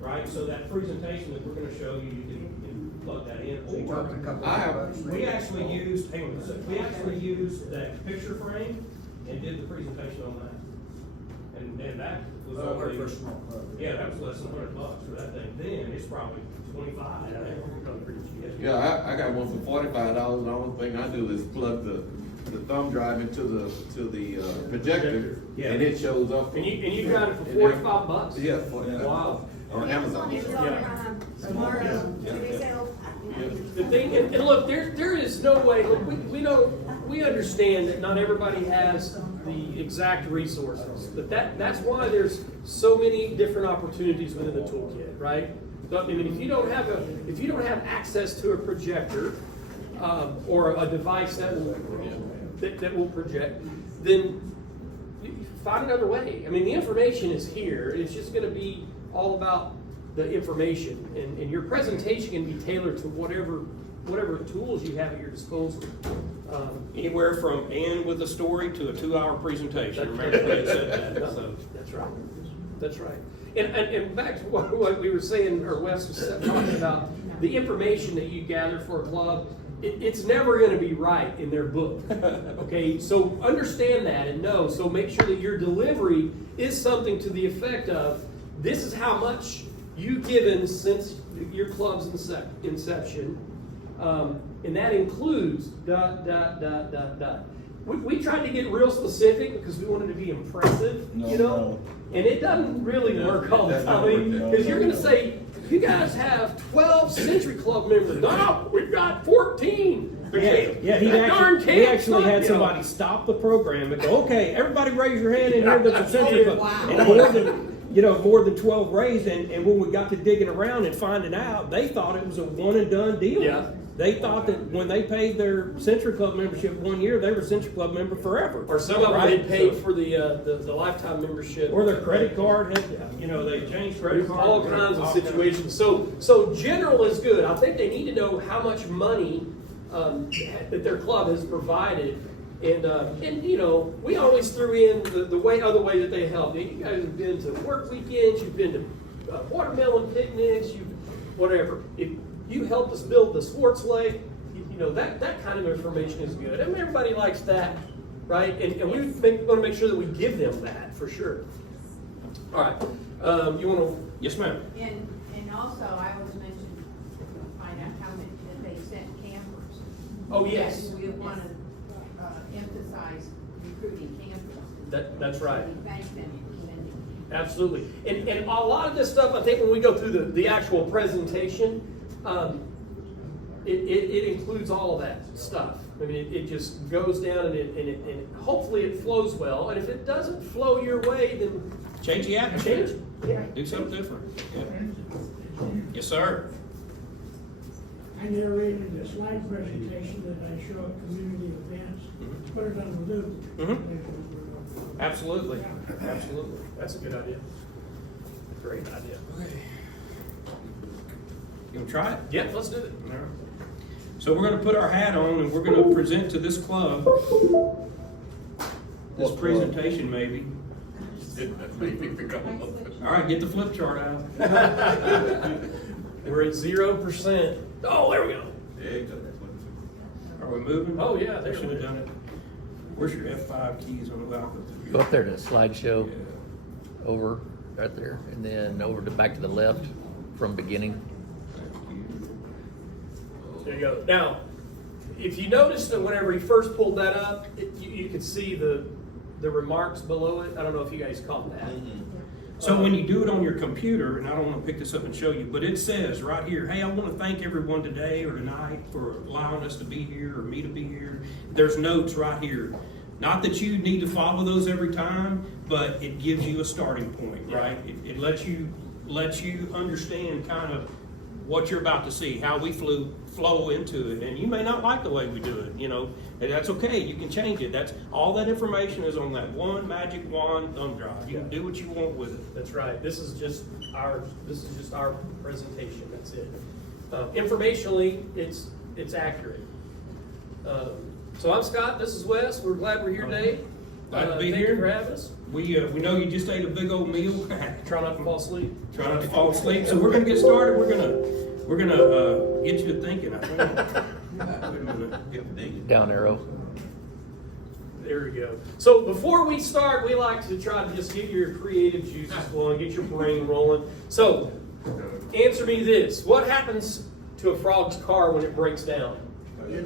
right? So that presentation that we're gonna show you, you can plug that in. Or we actually used that picture frame and did the presentation on that. And that was only, yeah, that was less than $100 for that thing. Then it's probably 25. Yeah, I got one for $45. The only thing I do is plug the the thumb drive into the projector, Yeah. and it shows up. And you got it for $45? Yeah. Wow. On Amazon. It's on, tomorrow, they sell. The thing, and look, there is no way, look, we understand that not everybody has the exact resources, but that's why there's so many different opportunities within the toolkit, right? So, I mean, if you don't have access to a projector, or a device that will project, then find another way. I mean, the information is here. It's just going to be all about the information, and your presentation can be tailored to whatever tools you have at your disposal. Anywhere from and with a story to a 2-hour presentation. Remember they said that, so. That's right. That's right. And back to what we were saying, or Wes was talking about, the information that you gather for a club, it's never going to be right in their book. Okay, so understand that and know. So make sure that your delivery is something to the effect of, this is how much you've given since your club's inception, and that includes ... We tried to get real specific because we wanted to be impressive, No. and it doesn't really work all the time. Because you're going to say, you guys have 12 Century Club members. No, we've got 14. Yeah, he actually had somebody stop the program and go, okay, everybody raise your hand in here that's a Century Club. Wow. And more than 12 raised, and when we got to digging around and finding out, they thought it was a one and done deal. Yeah. They thought that when they paid their Century Club membership 1 year, they were Century Club member forever. Or some of them Right? had paid for the lifetime membership. Or their credit card had, they changed credit There's cards. all kinds of situations. So general is good. I think they need to know how much money that their club has provided. And we always threw in the other way that they help. You guys have been to work weekends, you've been to watermelon picnics, whatever. If you helped us build the sports lake, that kind of information is good. I mean, everybody likes that, right? And we want to make sure that we give them that for sure. All right, you want to? Yes, ma'am. And also, I was mentioned, find out how many, that they sent campers. Oh, yes. Yes, we want to emphasize recruiting campers. That's right. We thank them for sending. Absolutely. And a lot of this stuff, I think when we go through the actual presentation, it includes all of that stuff. I mean, it just goes down and hopefully it flows well. And if it doesn't flow your way, then Change the atmosphere. change it. Yeah. Do something different. Yeah. Yes, sir. I narrated the slide presentation that I show at community events, put it on the loop. Mm-hmm. Absolutely. Absolutely. That's a good idea. Great idea. Okay. You want to try it? Yeah, let's do it. All right. So we're going to put our hat on and we're going to present to this club this presentation maybe. All right, get the flip chart out. We're at 0%. Oh, there we go. Are we moving? Oh, yeah, there I should we have go. done it. Where's your F5 keys on the Valco? Go up there to slideshow, over, right there, and then over to back to the left from beginning. There you go. Now, if you notice that whenever he first pulled that up, you could see the remarks below it. I don't know if you guys caught that. So when you do it on your computer, and I don't want to pick this up and show you, but it says right here, hey, I want to thank everyone today or tonight for allowing us to be here or me to be here. There's notes right here. Not that you need to follow those every time, but it gives you a starting point, right? It lets you understand kind of what you're about to see, how we flow into it. And you may not like the way we do it, and that's okay. You can change it. That's all that information is on that one magic wand thumb drive. You can do what you want with it. That's right. This is just our presentation. That's it. Informationally, it's accurate. So I'm Scott. This is Wes. We're glad we're here today. Glad to be thank here. you for having us. We know you just ate a big old meal. Try not to fall asleep. Try not to fall asleep. So we're gonna get started. We're gonna get you to thinking. I think. Wait a minute. Down arrow. There we go. So before we start, we like to try to just get your creative juices flowing, get your brain rolling. So answer me this: what happens to a frog's car when it breaks down? It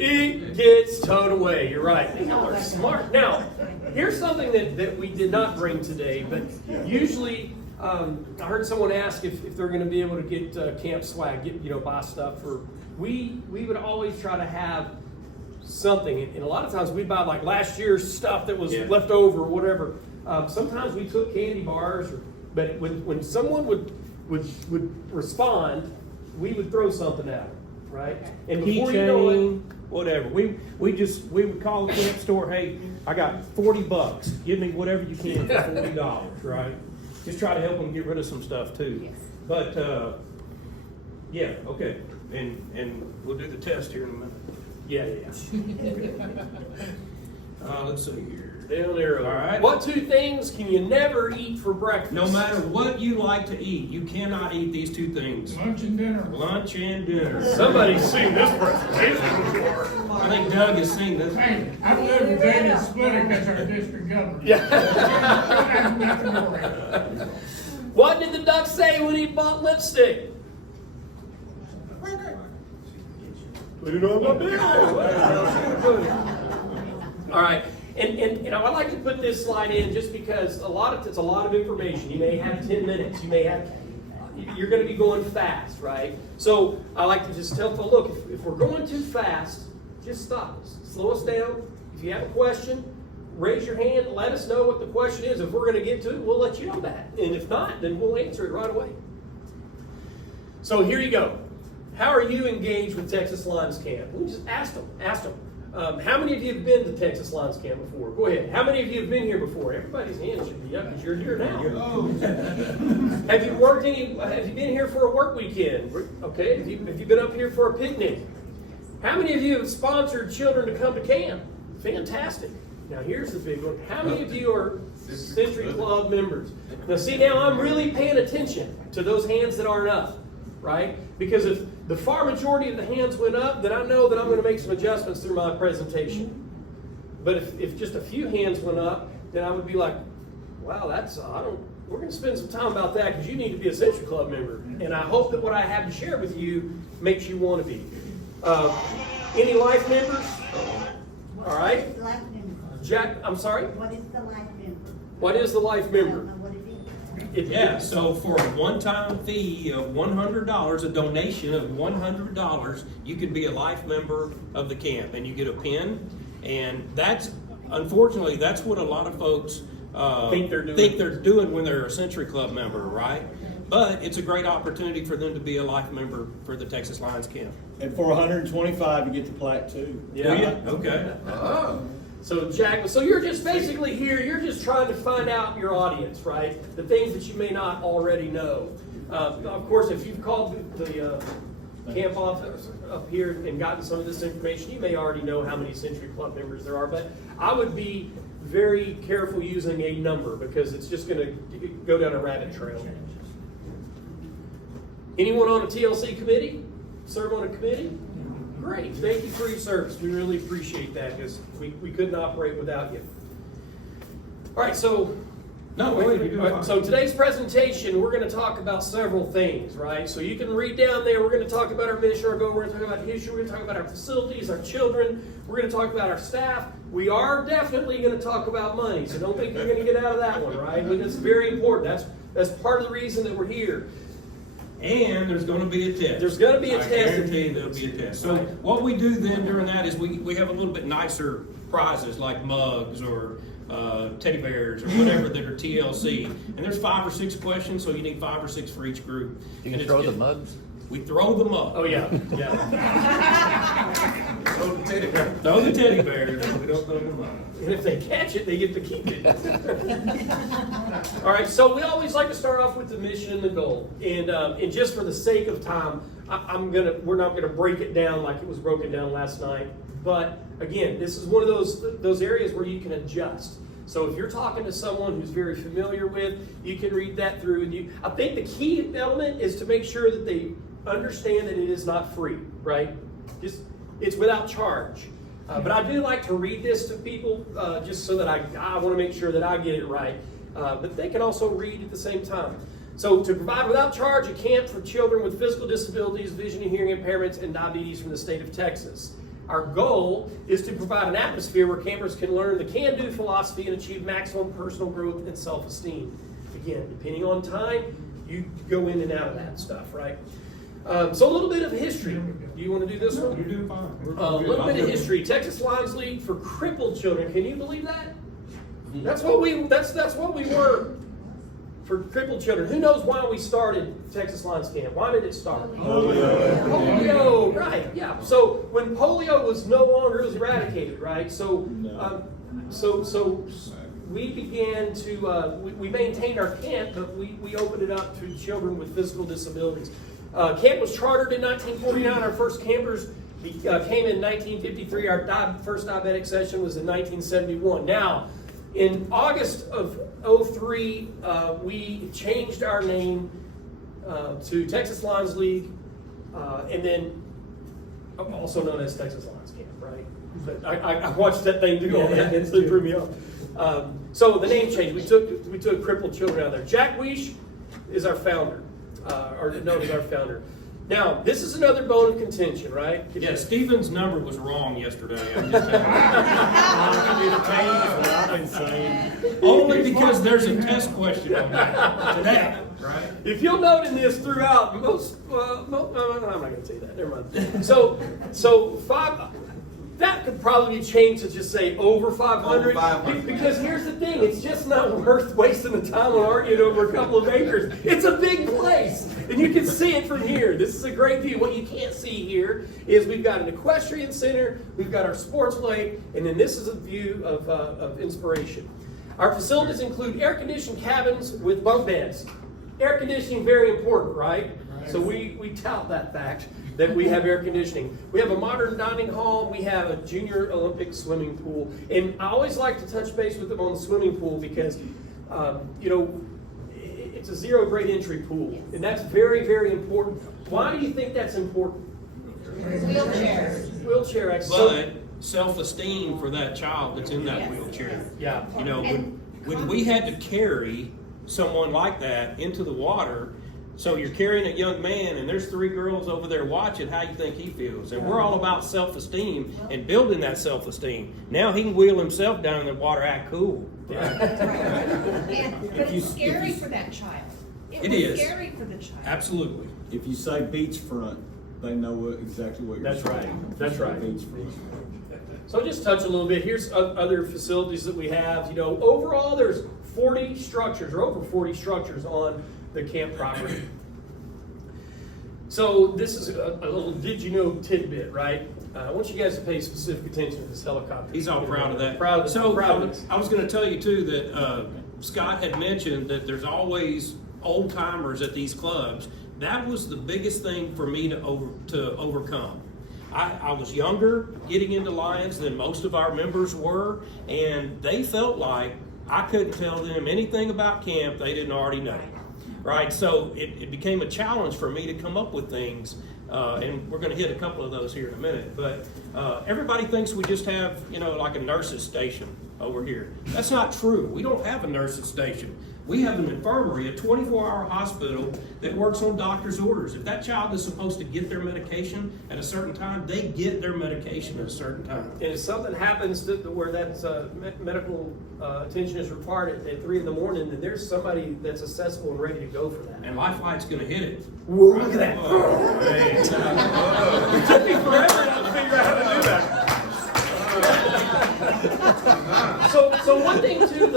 It gets towed away. You're right. Y'all are smart. Now, here's something that we did not bring today, but usually I heard someone ask if they're going to be able to get camp swag, buy stuff for. We would always try to have something, and a lot of times we'd buy like last year's stuff that was left over or whatever. Sometimes we took candy bars, but when someone would respond, we would throw something at them, right? And before you know it, whatever. We would call the camp store, hey, I got $40. Give me whatever you can for $40, right? Just try to help them get rid of some stuff too. Yes. But yeah, okay. And we'll do the test here in a minute. yeah. Let's see here. Down there. All right. What two things can you never eat for breakfast? No matter what you like to eat, you cannot eat these two things. Lunch and dinner. Lunch and dinner. Somebody's seen this presentation before. I think Doug has seen this. Hey, I live with David Splitter as our district governor. Yeah. Nothing to worry about. What did the duck say when he bought lipstick? Put it on my bill. All right. And I'd like to put this slide in just because it's a lot of information. You may have 10 minutes. You're going to be going fast, right? So I like to just tell folks, look, if we're going too fast, just stop us. Slow us down. If you have a question, raise your hand. Let us know what the question is. If we're going to get to it, we'll let you know that. And if not, then we'll answer it right away. So here you go. How are you engaged with Texas Lions Camp? We just ask them. How many of you have been to Texas Lions Camp before? Go ahead. How many of you have been here before? Everybody's hand should be up because you're here now. Have you been here for a work weekend? Okay. Have you been up here for a picnic? How many of you have sponsored children to come to camp? Fantastic. Now here's the big one. How many of you are Century Club members? Now see, now I'm really paying attention to those hands that aren't up, right? Because if the far majority of the hands went up, then I know that I'm going to make some adjustments through my presentation. But if just a few hands went up, then I would be like, wow, we're going to spend some time about that because you need to be a Century Club member. And I hope that what I have to share with you makes you want to be. Any life members? All right. Jack, I'm sorry? What is the life member? What is the life member? What is it? Yeah, so for a one-time fee of $100, a donation of $100, you could be a life member of the camp, and you get a pin. And unfortunately, that's what a lot of folks think they're doing when they're a Century Club member, right? But it's a great opportunity for them to be a life member for the Texas Lions Camp. And for $125, you get the plaque too. Yeah. Do you? Okay. So Jack, you're just basically here, you're just trying to find out your audience, right? The things that you may not already know. Of course, if you've called the camp office up here and gotten some of this information, you may already know how many Century Club members there are, but I would be very careful using a number because it's just going to go down a rabbit trail. Anyone on a TLC committee? Serve on a committee? Great. Thank you for your service. We really appreciate that because we couldn't operate without you. All right, so today's presentation, we're going to talk about several things, right? So you can read down there. We're going to talk about our mission, our goal. We're going to talk about history. We're going to talk about our facilities, our children. We're going to talk about our staff. We are definitely going to talk about money, so don't think you're going to get out of that one, right? But it's very important. That's part of the reason that we're here. And there's going to be a test. There's going to be a test. I guarantee you there'll be a test. So what we do then during that is we have a little bit nicer prizes like mugs or teddy bears or whatever that are TLC. And there's 5 or 6 questions, so you need 5 or 6 for each group. You can throw the mugs? We throw them up. Oh, yeah. Throw the teddy bear. Throw the teddy bears. We don't throw them up. And if they catch it, they get to keep it. All right, so we always like to start off with the mission and the goal. And just for the sake of time, we're not gonna break it down like it was broken down last night. But again, this is one of those areas where you can adjust. So if you're talking to someone who's very familiar with, you can read that through. And I think the key element is to make sure that they understand that it is not free, right? It's without charge. But I do like to read this to people just so that I want to make sure that I get it right. But they can also read at the same time. So to provide without charge a camp for children with physical disabilities, vision and hearing impairments, and diabetes from the state of Texas. Our goal is to provide an atmosphere where campers can learn the can-do philosophy and achieve maximum personal growth and self-esteem. Again, depending on time, you go in and out of that stuff, right? So a little bit of history. Do you want to do this one? You're doing fine. A little bit of history. Texas Lions League for crippled children. Can you believe that? That's what we were for crippled children. Who knows why we started Texas Lions Camp? Why did it start? Polio, right? Yeah. So when polio was no longer, it was eradicated, right? So we began to we maintained our camp, but we opened it up to children with physical disabilities. Camp was chartered in 1949. Our first campers came in 1953. Our first diabetic session was in 1971. Now, in August of 2003, we changed our name to Texas Lions League, and then also known as Texas Lions Camp, right? But I watched that thing do all that, and it threw me off. So the name changed. We took crippled children out of there. Jack Weish is our founder, or known as our founder. Now, this is another bone of contention, right? Yeah, Steven's number was wrong yesterday. I'm just only because there's a test question on that today, right? If you'll note in this throughout, most, no, I'm not going to say that. Never mind. So 5. That could probably be changed to just say over 500. Over 500. Because here's the thing, it's just not worth wasting the time on arguing over a couple of acres. It's a big place, and you can see it from here. This is a great view. What you can't see here is we've got an equestrian center, we've got our sports lake, and then this is a view of inspiration. Our facilities include air-conditioned cabins with bunk beds. Air conditioning, very important, right? So we tout that fact that we have air conditioning. We have a modern dining hall. We have a junior Olympic swimming pool. And I always like to touch base with them on the swimming pool because, it's a zero grade entry pool. And that's very, very important. Why do you think that's important? Wheelchairs. Wheelchair access. But self-esteem for that child that's in that wheelchair. Yeah. You know, when we had to carry someone like that into the water, so you're carrying a young man and there's 3 girls over there watching, how you think he feels? And we're all about self-esteem and building that self-esteem. Now he can wheel himself down in the water, act cool. But it's scary for that child. It is. Scary for the child. Absolutely. If you say beachfront, they know exactly what you're That's saying. right. That's right. Beachfront. So just touch a little bit. Here's other facilities that we have. Overall there's 40 structures or over 40 structures on the camp property. So this is a little did you know tidbit, right? I want you guys to pay specific attention to this helicopter. He's all proud of that. Proud of it. I was going to tell you too that Scott had mentioned that there's always old timers at these clubs. That was the biggest thing for me to overcome. I was younger getting into Lions than most of our members were, and they felt like I couldn't tell them anything about camp they didn't already know. Right, so it became a challenge for me to come up with things, and we're going to hit a couple of those here in a minute. But everybody thinks we just have, like a nurse's station over here. That's not true. We don't have a nurse's station. We have an infirmary, a 24-hour hospital that works on doctor's orders. If that child is supposed to get their medication at a certain time, they get their medication at a certain time. And if something happens where that medical attention is required at 3 in the morning, then there's somebody that's accessible and ready to go for that. And Lifelight's going to hit it. Whoa, look at that. It took me forever to figure out how to do that. So one thing too,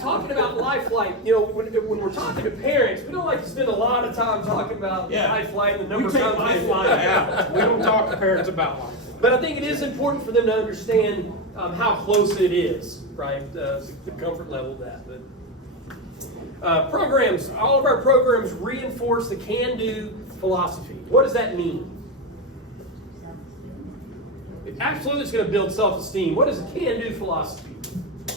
talking about Lifeline, when we're talking to parents, we don't like to spend a lot of time talking about Lifeline and the number We take of times Lifeline out. We don't talk to parents about Lifeline. But I think it is important for them to understand how close it is, right? The comfort level of that. But programs, all of our programs reinforce the can-do philosophy. What does that mean? It absolutely is going to build self-esteem. What is a can-do philosophy?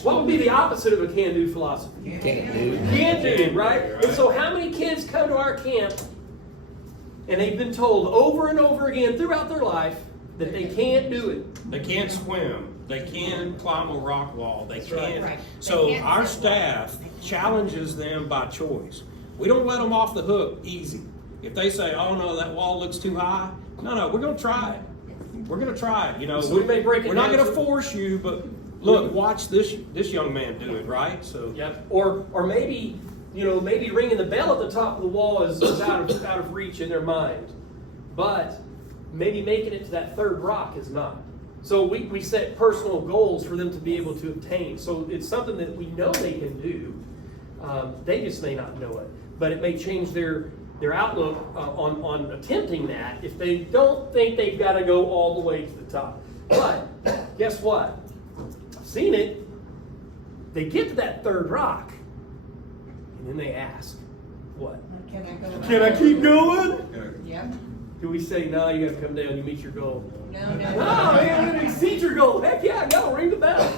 What would be the opposite of a can-do philosophy? Can't do. Can't do, right? And so how many kids come to our camp and they've been told over and over again throughout their life that they can't do it? They can't swim. They can't climb a rock wall. They can't. Right. So They can't our sit staff challenges them by choice. We don't let them off the hook easy. If they say, oh no, that wall looks too high, no, we're going to try it. we're gonna try it, you know. So we may break it We're not down gonna to- force you, but look, watch this young man do it, right? So. Yep. Or maybe, maybe ringing the bell at the top of the wall is out of reach in their mind. But maybe making it to that third rock is not. So we set personal goals for them to be able to obtain. So it's something that we know they can do. They just may not know it. But it may change their outlook on attempting that if they don't think they've got to go all the way to the top. But guess what? I've seen it. They get to that third rock, and then they ask, what? Can I go? Can I keep going? Yep. Do we say, no, you got to come down, you meet your goal? No, Oh, man, exceed your goal. Heck yeah, go, ring the bell.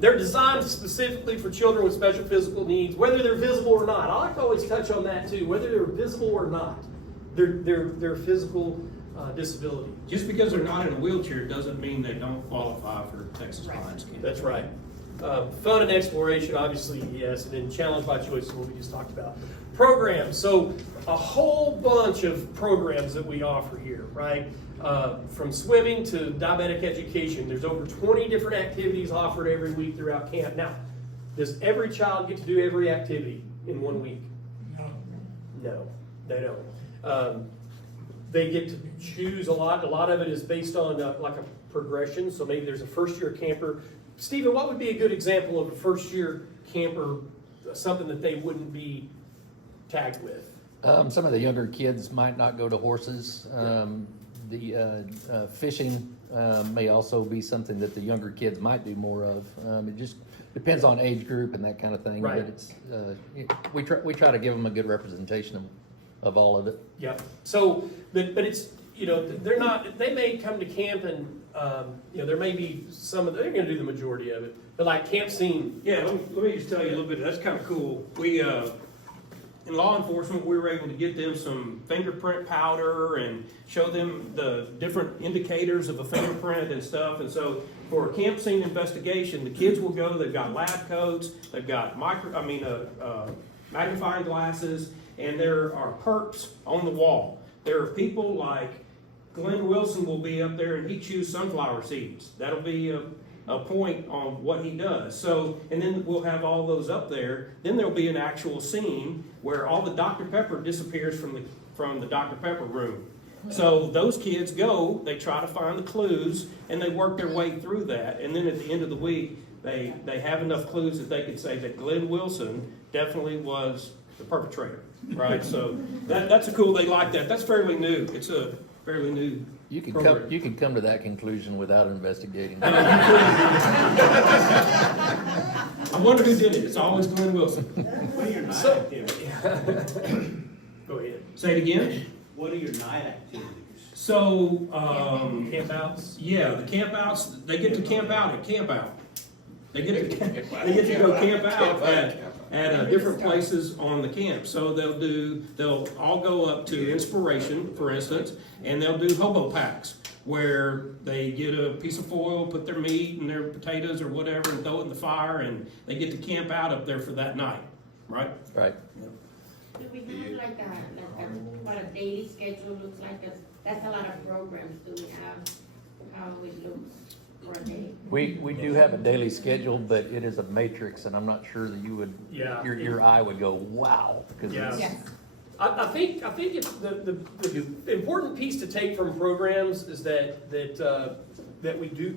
They're designed specifically for children with special physical needs, whether they're visible or not. I like to always touch on that too, whether they're visible or not. Their physical disability. Just because they're not in a wheelchair doesn't mean they don't qualify for Texas Lions Camp. That's right. Fun and exploration, obviously, yes, and then challenge by choice is what we just talked about. Programs, so a whole bunch of programs that we offer here, right? From swimming to diabetic education. There's over 20 different activities offered every week throughout camp. Now, does every child get to do every activity in 1 week? No, they don't. They get to choose a lot. A lot of it is based on like a progression. So maybe there's a first-year camper. Stephen, what would be a good example of a first-year camper, something that they wouldn't be tagged with? Some of the younger kids might not go to horses. The fishing may also be something that the younger kids might do more of. It just depends on age group and that kind of thing. Right. But it's we try to give them a good representation of all of it. Yep. So, but it's, they're not, they may come to camp and, there may be they're going to do the majority of it. But like camp scene. Yeah, let me just tell you a little bit. That's kind of cool. We, in law enforcement, we were able to get them some fingerprint powder and show them the different indicators of a fingerprint and stuff. And so for a camp scene investigation, the kids will go, they've got lab coats, they've got magnifying glasses, and there are perks on the wall. There are people like Glenn Wilson will be up there and he chews sunflower seeds. That'll be a point on what he does. So, and then we'll have all those up there. Then there'll be an actual scene where all the Dr. Pepper disappears from the Dr. Pepper room. So those kids go, they try to find the clues, and they work their way through that. And then at the end of the week, they have enough clues that they could say that Glenn Wilson definitely was the perpetrator, right? So that's a cool, they like that. That's fairly new. It's a fairly new program. You can come to that conclusion without investigating. I wonder who did it. It's always Glenn Wilson. What are your night activities? Go ahead. Say it again. What are your night activities? So, Campouts? yeah, the campouts, they get to camp out at camp out. They get to go camp out at different places on the camp. So they'll all go up to Inspiration, for instance, and they'll do hobo packs where they get a piece of foil, put their meat and their potatoes or whatever and throw it in the fire, and they get to camp out up there for that night, right? Right. Do we have like what a daily schedule looks like? That's a lot of programs. Do we have how it looks for a day? We do have a daily schedule, but it is a matrix, and I'm not sure that you would, Yeah. your eye would go, wow. Because Yeah. Yes. I think it's the important piece to take from programs is that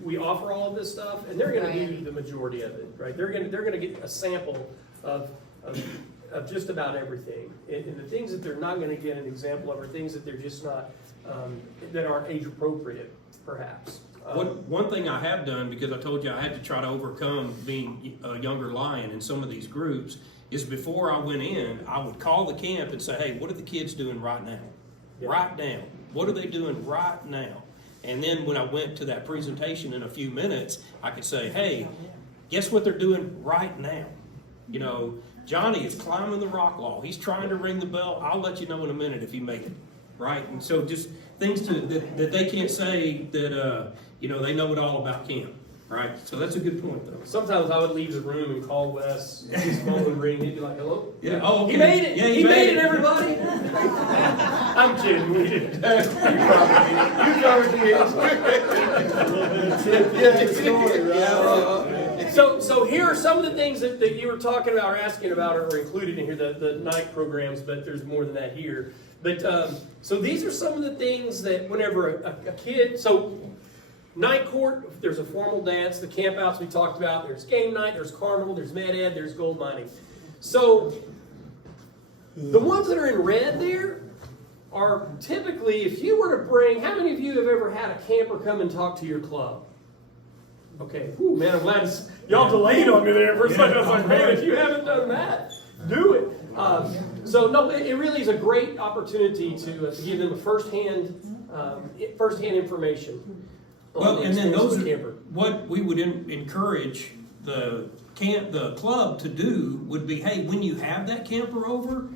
we offer all of this stuff, and they're going to do the majority of it, right? They're going to get a sample of just about everything, and the things that they're not going to get an example of are things that they're just not that aren't age appropriate, perhaps. One thing I have done, because I told you I had to try to overcome being a younger lion in some of these groups, is before I went in, I would call the camp and say, hey, what are the kids doing right now? Yeah. Right now. What are they doing right now? And then when I went to that presentation in a few minutes, I could say, hey, guess what they're doing right now? You know, Johnny is climbing the rock wall. He's trying to ring the bell. I'll let you know in a minute if he made it. Right? And so just things that they can't say that, they know it all about camp. Right? So that's a good point, though. Sometimes I would leave the room and call Wes. His phone would ring. He'd be like, "Hello." Yeah. Oh, okay. He made it. Yeah, he made it, everybody. I'm kidding. We didn't. So here are some of the things that you were talking about or asking about or included in here, the night programs, but there's more than that here. But so these are some of the things that whenever a kid, so night court, there's a formal dance, the campouts we talked about, there's game night, there's carnival, there's med ed, there's gold mining. So the ones that are in red there are typically, if you were to bring, how many of you have ever had a camper come and talk to your club? Okay, whew, man, I'm glad y'all delayed on me there for a second. I was like, man, if you haven't done that, do it. So no, it really is a great opportunity to give them a firsthand information. Well, and then those are camper. what we would encourage the club to do would be, hey, when you have that camper over,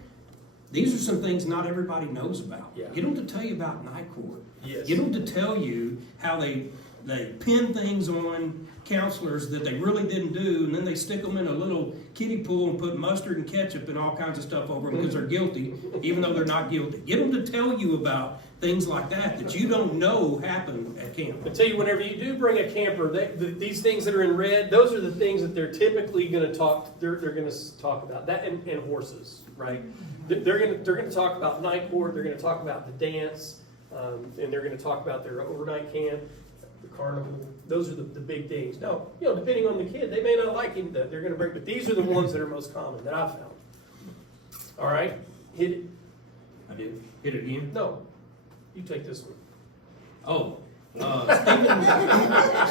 these are some things not everybody knows about. Yeah. Get them to tell you about night court. Yes. Get them to tell you how they pin things on counselors that they really didn't do, and then they stick them in a little kiddie pool and put mustard and ketchup and all kinds of stuff over them because they're guilty, even though they're not guilty. Get them to tell you about things like that you don't know happen at camp. I tell you, whenever you do bring a camper, these things that are in red, those are the things that they're typically going to talk. They're going to talk about that and horses, right? They're going to talk about night court. They're going to talk about the dance, and they're going to talk about their overnight camp, the carnival. Those are the big things. Now, depending on the kid, they may not like him. That they're going to bring, but these are the ones that are most common that I've found. All right, hit it. I did. Hit it again? No, you take this one. Oh,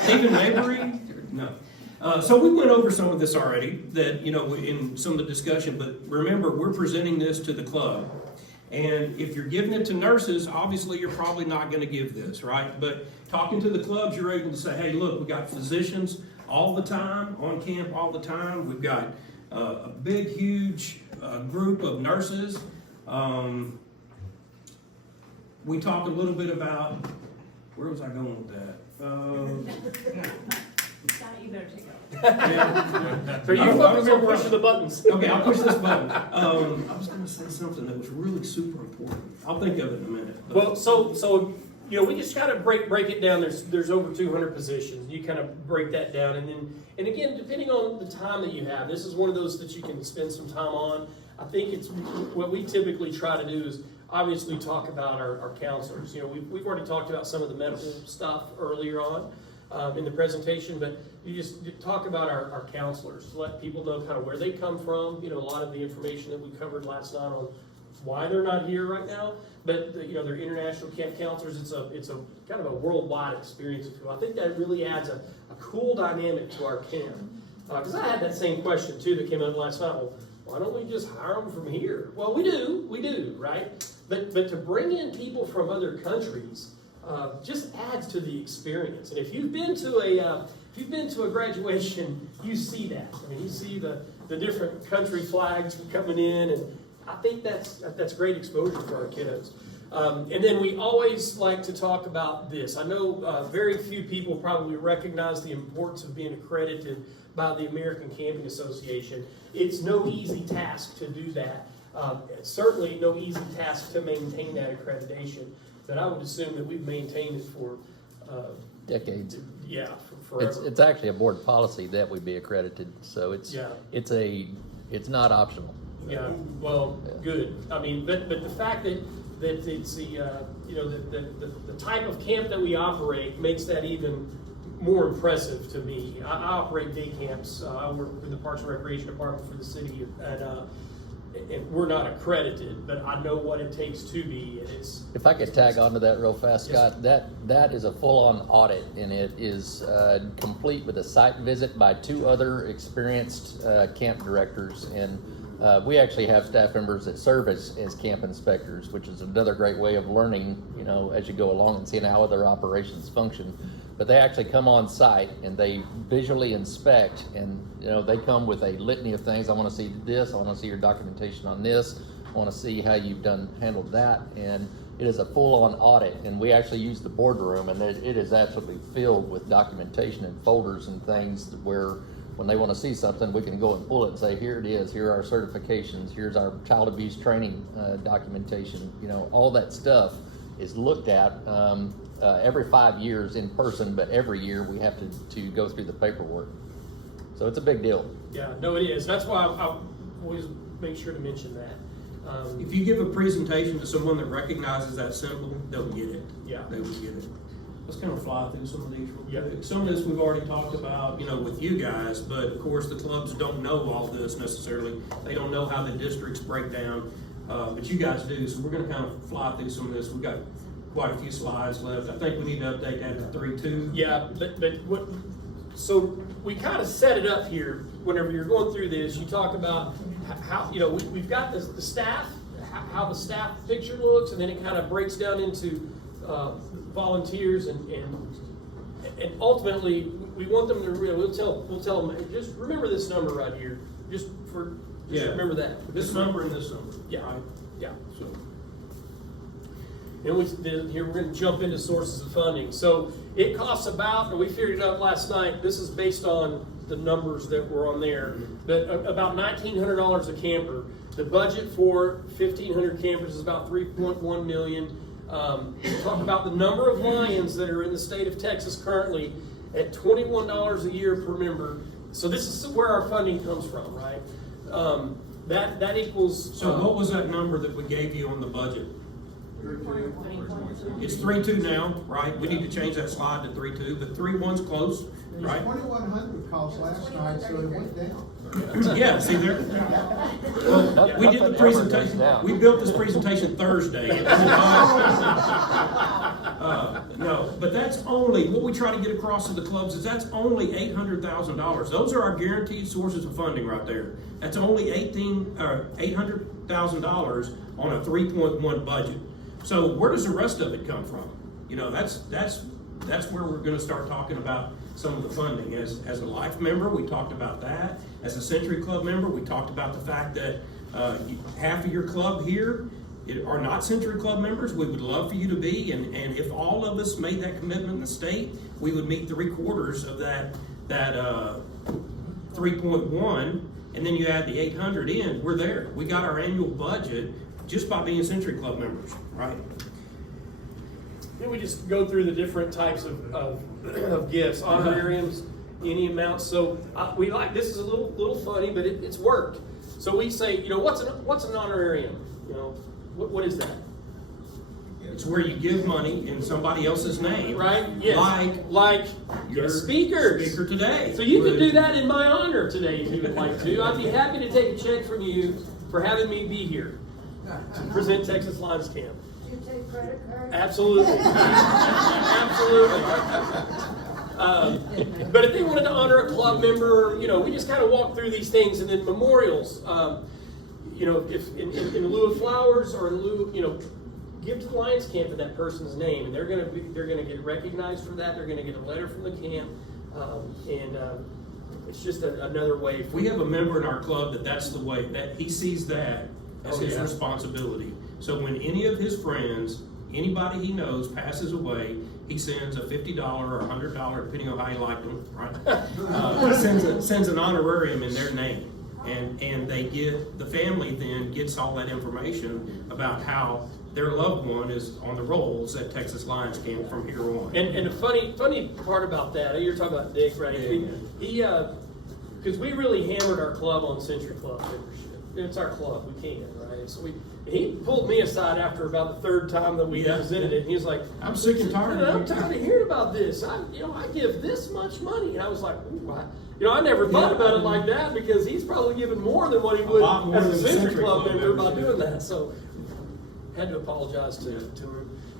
Stephen Mabry? No. So we went over some of this already, that, in some of the discussion, but remember, we're presenting this to the club. And if you're giving it to nurses, obviously you're probably not going to give this, right? But talking to the clubs, you're able to say, hey, look, we got physicians all the time, on camp all the time. We've got a big, huge group of nurses. We talked a little bit about, where was I going with that? Scott, you better take it. Yeah. So you focus on pushing the buttons. Okay, I'll push this button. I was going to say something that was really super important. I'll think of it in a minute. Well, so we just kind of break it down. There's over 200 positions. You kind of break that down, and again, depending on the time that you have, this is one of those that you can spend some time on. I think it's what we typically try to do is obviously talk about our counselors. We've already talked about some of the medical stuff earlier on in the presentation, but you just talk about our counselors, let people know kind of where they come from. A lot of the information that we covered last night on why they're not here right now, but they're international camp counselors. It's a kind of a worldwide experience. I think that really adds a cool dynamic to our camp. Because I had that same question too that came up last night. Well, why don't we just hire them from here? Well, we do, right? But to bring in people from other countries just adds to the experience. And if you've been to a graduation, you see that. I mean, you see the different country flags coming in, and I think that's great exposure for our kiddos. And then we always like to talk about this. I know very few people probably recognize the importance of being accredited by the American Camping Association. It's no easy task to do that. It's certainly no easy task to maintain that accreditation, but I would assume that we've maintained it for decades. Yeah, forever. It's actually a board policy that we be accredited, so it's not optional. Yeah, well, good. I mean, but the fact that it's the type of camp that we operate makes that even more impressive to me. I operate day camps. I work with the Parks and Recreation Department for the city, and we're not accredited, but I know what it takes to be. And if I could tag onto that real fast, Scott, that is a full-on audit, and it is complete with a site visit by 2 other experienced camp directors, and we actually have staff members that serve as camp inspectors, which is another great way of learning, as you go along and seeing how other operations function. But they actually come on site and they visually inspect, and they come with a litany of things. I want to see this. I want to see your documentation on this. I want to see how you've handled that. And it is a full-on audit. And we actually use the boardroom, and it is absolutely filled with documentation and folders and things where when they wanna see something, we can go and pull it and say, here it is, here are our certifications, here's our child abuse training, documentation, you know, all that stuff is looked at, every 5 years in person, but every year we have to go through the paperwork. So it's a big deal. Yeah, no, it is. That's why I always make sure to mention that. If you give a presentation to someone that recognizes that symbol, they'll get it. Yeah. They will get it. Let's kind of fly through some of these real Yeah. quick. Some of this we've already talked about, you know, with you guys, but of course the clubs don't know all this necessarily. They don't know how the districts break down, but you guys do, so we're gonna kind of fly through some of this. We've got quite a few slides left. I think we need to update that to 3.2. Yeah, but what, so we kind of set it up here. Whenever you're going through this, you talk about how, you know, we've got the staff, how the staff picture looks, and then it kind of breaks down into volunteers and ultimately we want them to we'll tell them, just remember this number right here, just remember that, This number and this number. yeah, Right? yeah. So, And here we're going to jump into sources of funding. So it costs about, and we figured it out last night, this is based on the numbers that were on there, but about $1,900 a camper. The budget for 1,500 campers is about $3.1 million. Talk about the number of Lions that are in the state of Texas currently at $21 a year per member. So this is where our funding comes from, right? That equals. so what was that number that we gave you on the budget? It's 3.2 now, right? We need to change that slide to 3.2, but 3.1's close, right? 2,100 calls last night, so it went down. Yeah, see there? Well, we did the presentation, we built this presentation Thursday. No, but that's only, what we try to get across to the clubs is that's only $800,000. Those are our guaranteed sources of funding right there. That's only $800,000 on a 3.1 budget. So where does the rest of it come from? You know, that's where we're gonna start talking about some of the funding. As a Life member, we talked about that. As a Century Club member, we talked about the fact that half of your club here are not Century Club members. We would love for you to be, and if all of us made that commitment in the state, we would meet 3/4 of that 3.1, and then you add the 800 in, we're there. We got our annual budget just by being Century Club members, right? Then we just go through the different types of gifts, honorariums, any amounts. So we like, this is a little funny, but it's worked. So we say, you know, what's an honorarium? You know, what is that? It's where you give money in somebody else's name, Right? Yes. Like your speakers. speaker today. So you could do that in my honor today if you would like to. I'd be happy to take a check from you for having me be here to present Texas Lions Camp. Do you take credit cards? Absolutely. Absolutely. But if they wanted to honor a club member, you know, we just kind of walk through these things, and then memorials. You know, if in lieu of flowers or in lieu, you know, give to the Lions Camp in that person's name, and they're gonna get recognized for that. They're gonna get a letter from the camp, it's just another way. We have a member in our club that's the way that he sees that as his responsibility. So when any of his friends, anybody he knows passes away, he sends a $50 or $100, depending on how he liked them, right? Sends an honorarium in their name, and they get, the family then gets all that information about how their loved one is on the rolls at Texas Lions Camp from here on. And the funny part about that, you're talking about Dick, right? Yeah. He because we really hammered our club on Century Club membership. It's our club, we can, right? So he pulled me aside after about the third time that we presented it, and he was like, I'm sick and tired. I'm tired of hearing about this. I give this much money, and I was like, ooh, I never thought about it like that, because he's probably giving more than what he would as a Century Club member by doing that. So had to apologize to him.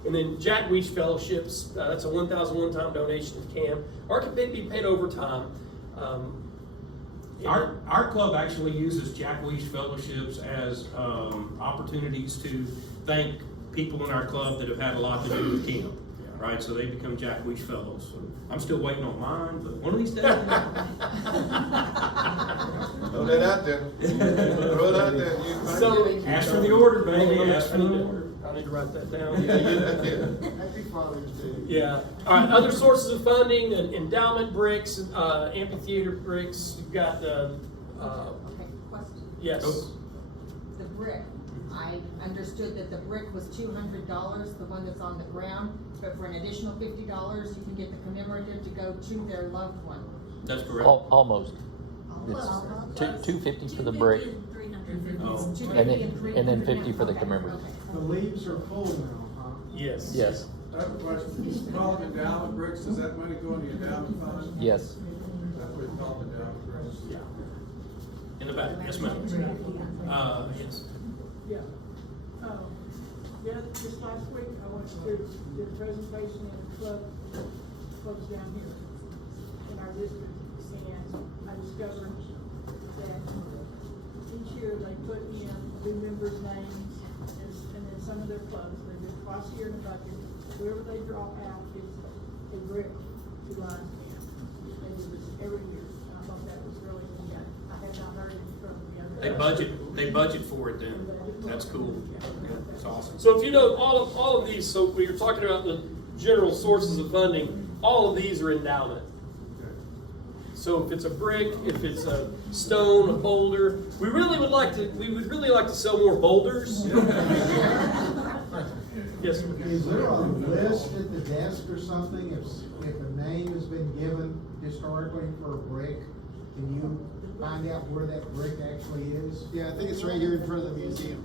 And then Jack Weish Fellowships, that's a $1,000 one-time donation to camp, or can be paid over time. Our club actually uses Jack Weish Fellowships as opportunities to thank people in our club that have had a lot to do with camp, right? So they become Jack Weish Fellows. So I'm still waiting on mine, but one of these days. Throw that out there. Throw it out there. So ask for the order, baby. Ask for the order. I need to write that down. Yeah, you- Happy Father's Day. Yeah. All right. Other sources of funding: endowment bricks, amphitheater bricks. You've got Okay, question. yes. The brick, I understood that the brick was $200, the one that's on the ground, but for an additional $50, you can get the commemorative to go to their loved one. That's correct. Almost. It's $250 for the brick, Oh. and then 50 for the commemorative. The leaves are full now, huh? Yes. Yes, I have a question. It's called endowment bricks. Does that money go in the endowment fund? yes. That's what it's called, endowment bricks. Yeah. In the back, yes, ma'am. Yes. Yeah. Yeah, just last week, I went to do a presentation in clubs down here in our district, and I discovered that each year they put in new members' names and then some of their clubs, they do it twice a year in a bucket. Whoever they draw out is a brick to Lions Camp. They do this every year, and I thought that was really neat. I had not heard it from the other. They budget for it then. That's cool. Yeah, that's awesome. So if you know all of these, so when you're talking about the general sources of funding, all of these are endowment. So if it's a brick, if it's a stone, a boulder, we would really like to sell more boulders. Yes, sir. Is there a list at the desk or something, if a name has been given historically for a brick, can you find out where that brick actually is? Yeah, I think it's right here in front of the museum.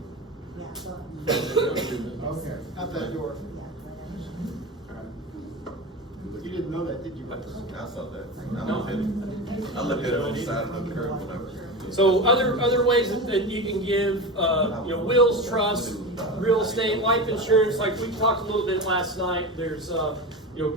Okay. Out that door. You didn't know that, did you? I saw that. I looked at it on the side of the curb whenever. So other ways that you can give, wills, trust, real estate, life insurance. Like we talked a little bit last night. There's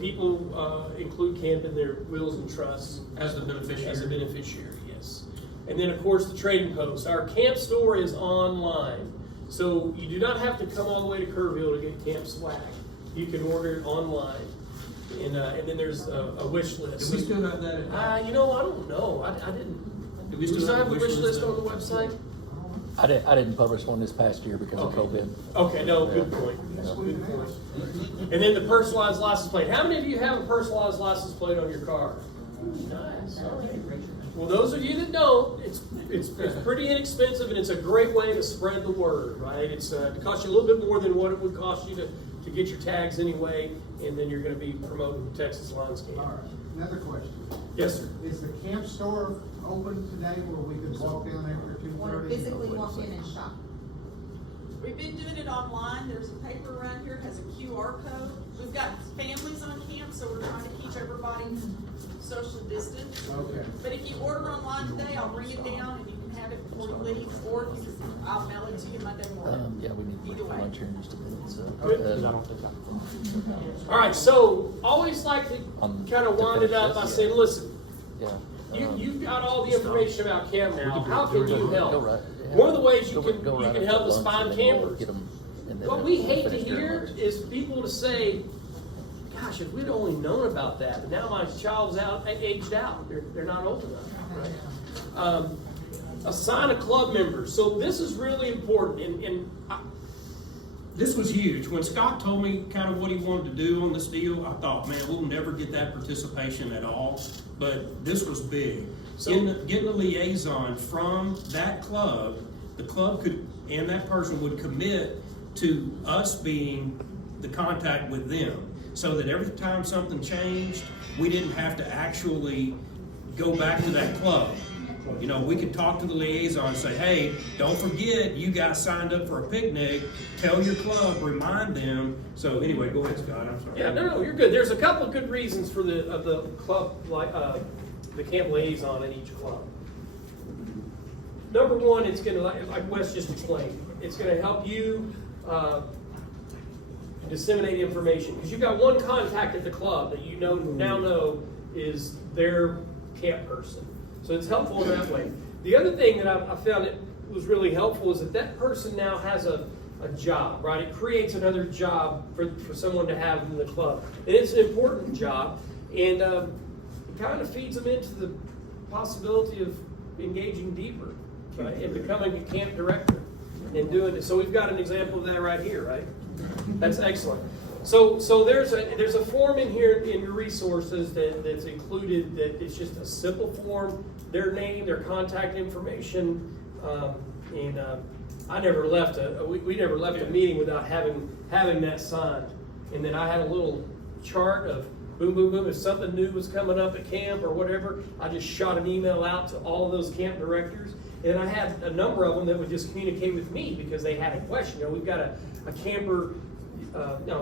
people include camp in their wills and trusts As the beneficiary. As a beneficiary, yes. And then of course the trading post. Our camp store is online, so you do not have to come all the way to Kerrville to get camp swag. You can order it online. And then there's a wish list. Do we still have that? I don't know. I didn't. Do we Do we still have a wish list on the website? I didn't publish one this past year because of COVID. Okay, no, good point. Good point. And then the personalized license plate. How many of you have a personalized license plate on your car? Nice. Well, those of you that don't, it's pretty inexpensive, and it's a great way to spread the word, right? It costs you a little bit more than what it would cost you to get your tags anyway, and then you're going to be promoting the Texas Lions game. All right, another question. Yes, sir. Is the camp store open today where we could walk down after 2:30? Want to physically walk in and shop. We've been doing it online. There's a paper around here, has a QR code. We've got families on camp, so we're trying to keep everybody social distance. Okay. But if you order online today, I'll bring it down and you can have it before you leave, or if you just, I'll mail it to you Monday morning. Yeah, we need Either way. lunch here in just a minute, so. All right, so always like to kind of wind it up by saying, listen, Yeah. you've got all the information about camp now. How can you help? Go right. One of the ways you Go can right help after us lunch, find and then we'll campers. get 'em, and then What we hate to finish during hear lunch. is people to say, gosh, if we'd only known about that, but now my child's aged out. They're not old enough, right? Assign a club member. So this is really important. This was huge. When Scott told me kind of what he wanted to do on this deal, I thought, man, we'll never get that participation at all. But this was big. So- Getting a liaison from that club, the club could, and that person would commit to us being the contact with them. So that every time something changed, we didn't have to actually go back to that club. We could talk to the liaison and say, hey, don't forget, you guys signed up for a picnic. Tell your club, remind them. So anyway, go ahead, Scott, I'm sorry. Yeah, no, you're good. There's a couple of good reasons for the club, like the camp liaison at each club. Number one, it's going to, like Wes just explained, it's going to help you disseminate information, because you've got one contact at the club that you now know is their camp person. So it's helpful in that way. The other thing that I found it was really helpful is that person now has a job, right? It creates another job for someone to have in the club. And it's an important job, and it kind of feeds them into the possibility of engaging deeper, right? And becoming a camp director. and doing it. So we've got an example of that right here, right? That's excellent. So there's a form in here in your resources that's included, that it's just a simple form, their name, their contact information, and I never left we never left a meeting without having that signed. And then I had a little chart of boom, boom, boom. If something new was coming up at camp or whatever, I just shot an email out to all of those camp directors. And I had a number of them that would just communicate with me because they had a question. You know, we've got a camper,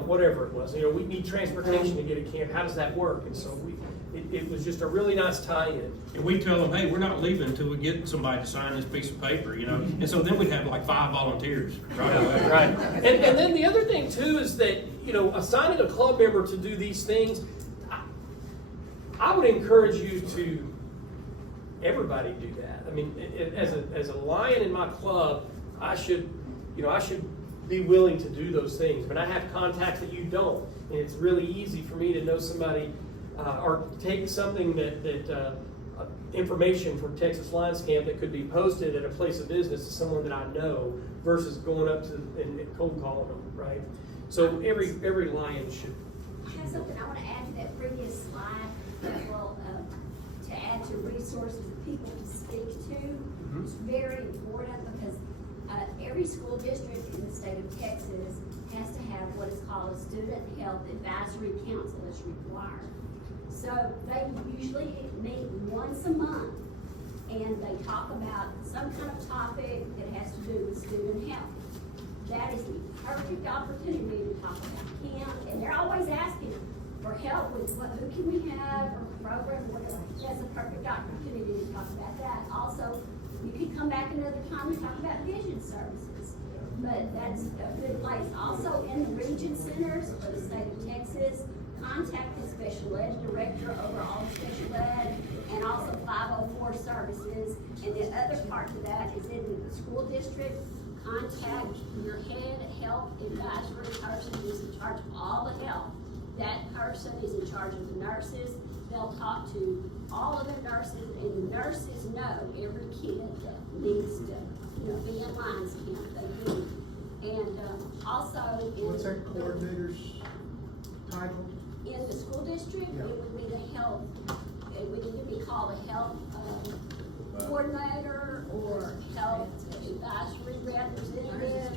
whatever it was. You know, we need transportation to get a camp. How does that work? And so it was just a really nice tie-in. And we tell them, hey, we're not leaving until we get somebody to sign this piece of paper, you know? And so then we'd have like 5 volunteers right away. Right. And then the other thing too is that, you know, assigning a club member to do these things, I would encourage you to, everybody do that. I mean, as a lion in my club, I should be willing to do those things. But I have contacts that you don't, and it's really easy for me to know somebody or take something that information from Texas Lions Camp that could be posted at a place of business to someone that I know versus going up to and cold calling them, right? So every lion should. I have something I want to add to that previous slide that will, to add to resources of people to speak to. It's very important because every school district in the state of Texas has to have what is called a student health advisory council that's required. So they usually meet once a month and they talk about some kind of topic that has to do with student health. That is the perfect opportunity to talk about camp, and they're always asking for help with who can we have or program, whatever. That's a perfect opportunity to talk about that. Also, you can come back another time and talk about vision services, but that's a good place. Also, in the region centers for the state of Texas, contact the special ed director over all special ed and also 504 services. And the other part of that is in the school district, contact your head health advisory person who's in charge of all the health. That person is in charge of the nurses. They'll talk to all of the nurses, and the nurses know every kid that needs to, be in Lions Camp. They do. And also, What's that coordinator's title? in the school district, Yeah. it would be the health. It would either be called a health coordinator or health advisory representative.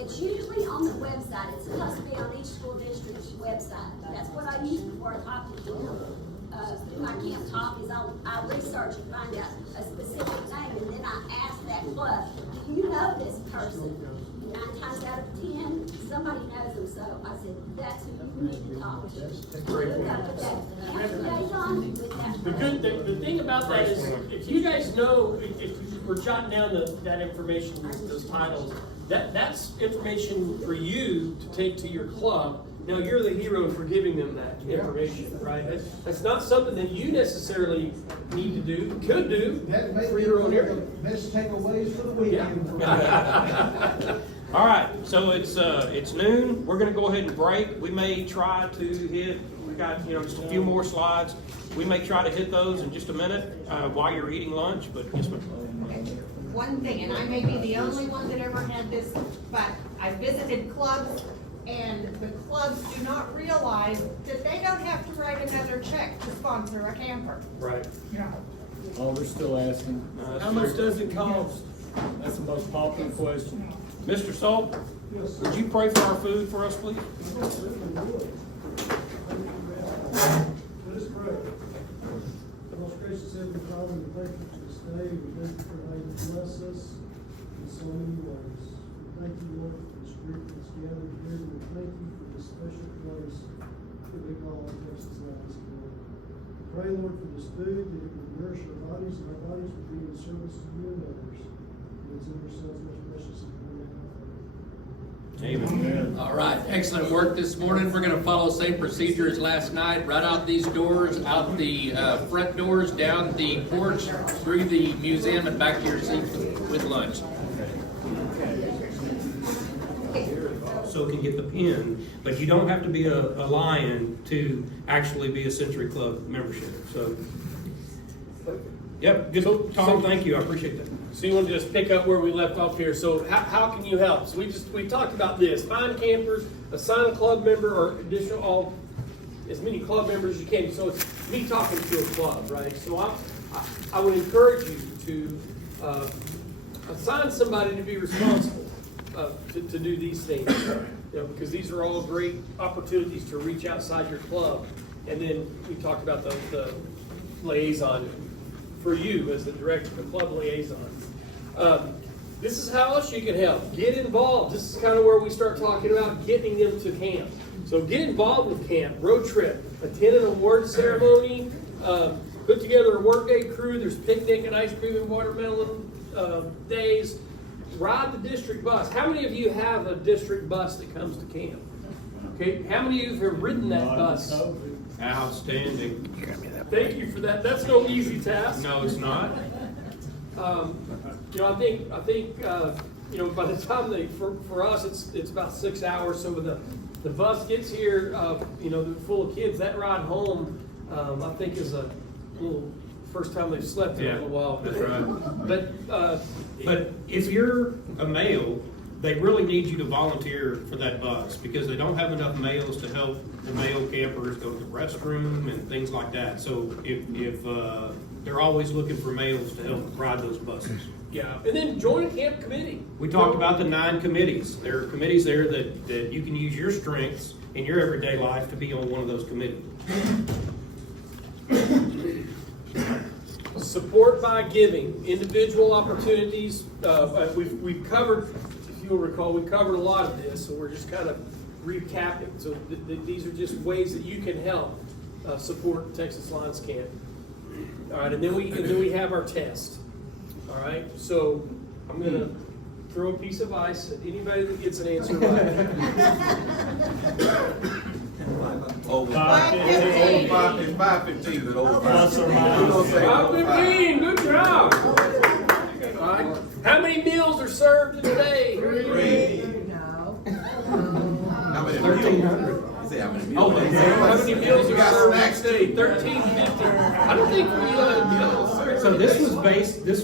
It's usually on the website. It's supposed to be on each school district's website. That's what I use before I talk to them. Through my camp talk is I'll research and find out a specific name, and then I ask that club, do you know this person? 9 times out of 10, somebody knows them, so I said, that's who you need to talk to. The thing about that is, if you guys know, if we're jotting down that information, those titles, that's information for you to take to your club. Now you're the hero for giving them that information, right? That's not something that you necessarily need to do, could do for your own area. Best takeaways for the weekend. Yeah. All right, so it's noon. We're gonna go ahead and break. We may try to hit, we got, just a few more slides. We may try to hit those in just a minute, while you're eating lunch, but just One thing, and I may be the only one that ever had this, but I visited clubs, and the clubs do not realize that they don't have to write another check to sponsor a camper. Right. Oh, they're still asking. How much does it cost? That's the most popular question. Mr. Salt, would you pray for our food for us, please? Let us pray. Most gracious Heavenly Father, we thank you for this day. We thank you for how you bless us in so many ways. We thank you, Lord, for this group that's gathered here. We thank you for this special place that we call Texas Lions Camp. Pray, Lord, for this food, that it would nourish our bodies, and our bodies would be in service to you and others. And it's in your Son's most precious and holy name. Amen. All right, excellent work this morning. We're gonna follow the same procedure as last night. Right out these doors, out the front doors, down the porch, through the museum, and back to your seats with lunch. So can get the pin, but you don't have to be a lion to actually be a Century Club membership, so. Yep, good, Tom, thank you, I appreciate that. So you want to just pick up where we left off here. So how can you help? So we talked about this. Find campers, assign a club member or additional as many club members as you can. So it's me talking to a club, right? So I would encourage you to assign somebody to be responsible to do these things, because these are all great opportunities to reach outside your club. And then we talked about the liaison for you as the director, the club liaison. This is how else you can help. Get involved. This is kind of where we start talking about getting them to camp. So get involved with camp, road trip, attend an award ceremony, put together a workday crew. There's picnic and ice cream and watermelon days. Ride the district bus. How many of you have a district bus that comes to camp? Okay, how many of you have ridden that bus? Outstanding. Thank you for that. That's no easy task. No, it's not. I think by the time for us it's about 6 hours. So when the bus gets here, full of kids, that ride home, I think is a little first time they've slept in a little while. That's right. But if you're a male, they really need you to volunteer for that bus because they don't have enough males to help the male campers go to the restroom and things like that. So if they're always looking for males to help ride those buses. yeah, and then join a camp committee. We talked about the 9 committees. There are committees there that you can use your strengths in your everyday life to be on one of those committees. Support by giving, individual opportunities. We've covered, if you'll recall, we covered a lot of this, so we're just kind of recapping. So these are just ways that you can help support Texas Lions Camp. All right, and then we have our test. All right, so I'm gonna throw a piece of ice at anybody that gets an answer right. Over 5:15. 5:15, but over 5. 5:15, good job. All right, how many meals are served in a day? 3. No. How many? 1,300. You say how many meals? Oh, how many meals You are got served snacks each day? 1350. I don't think we So this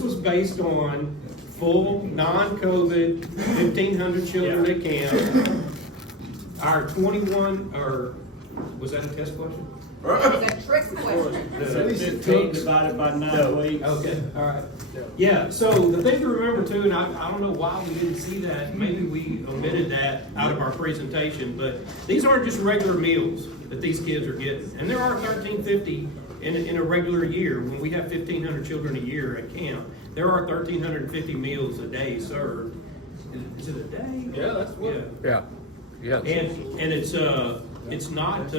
was based on full non-COVID 1,500 children at camp. Our 21 or was that a test question? It's a trick question. The 15 divided by 9 weeks. Okay, all right. Yeah, so the thing to remember too, and I don't know why we didn't see that, maybe we omitted that out of our presentation, but these aren't just regular meals that these kids are getting. And there are 1,350 in a regular year. When we have 1,500 children a year at camp, there are 1,350 meals a day served. Is it a day? Yeah, that's what. Yeah. And it's not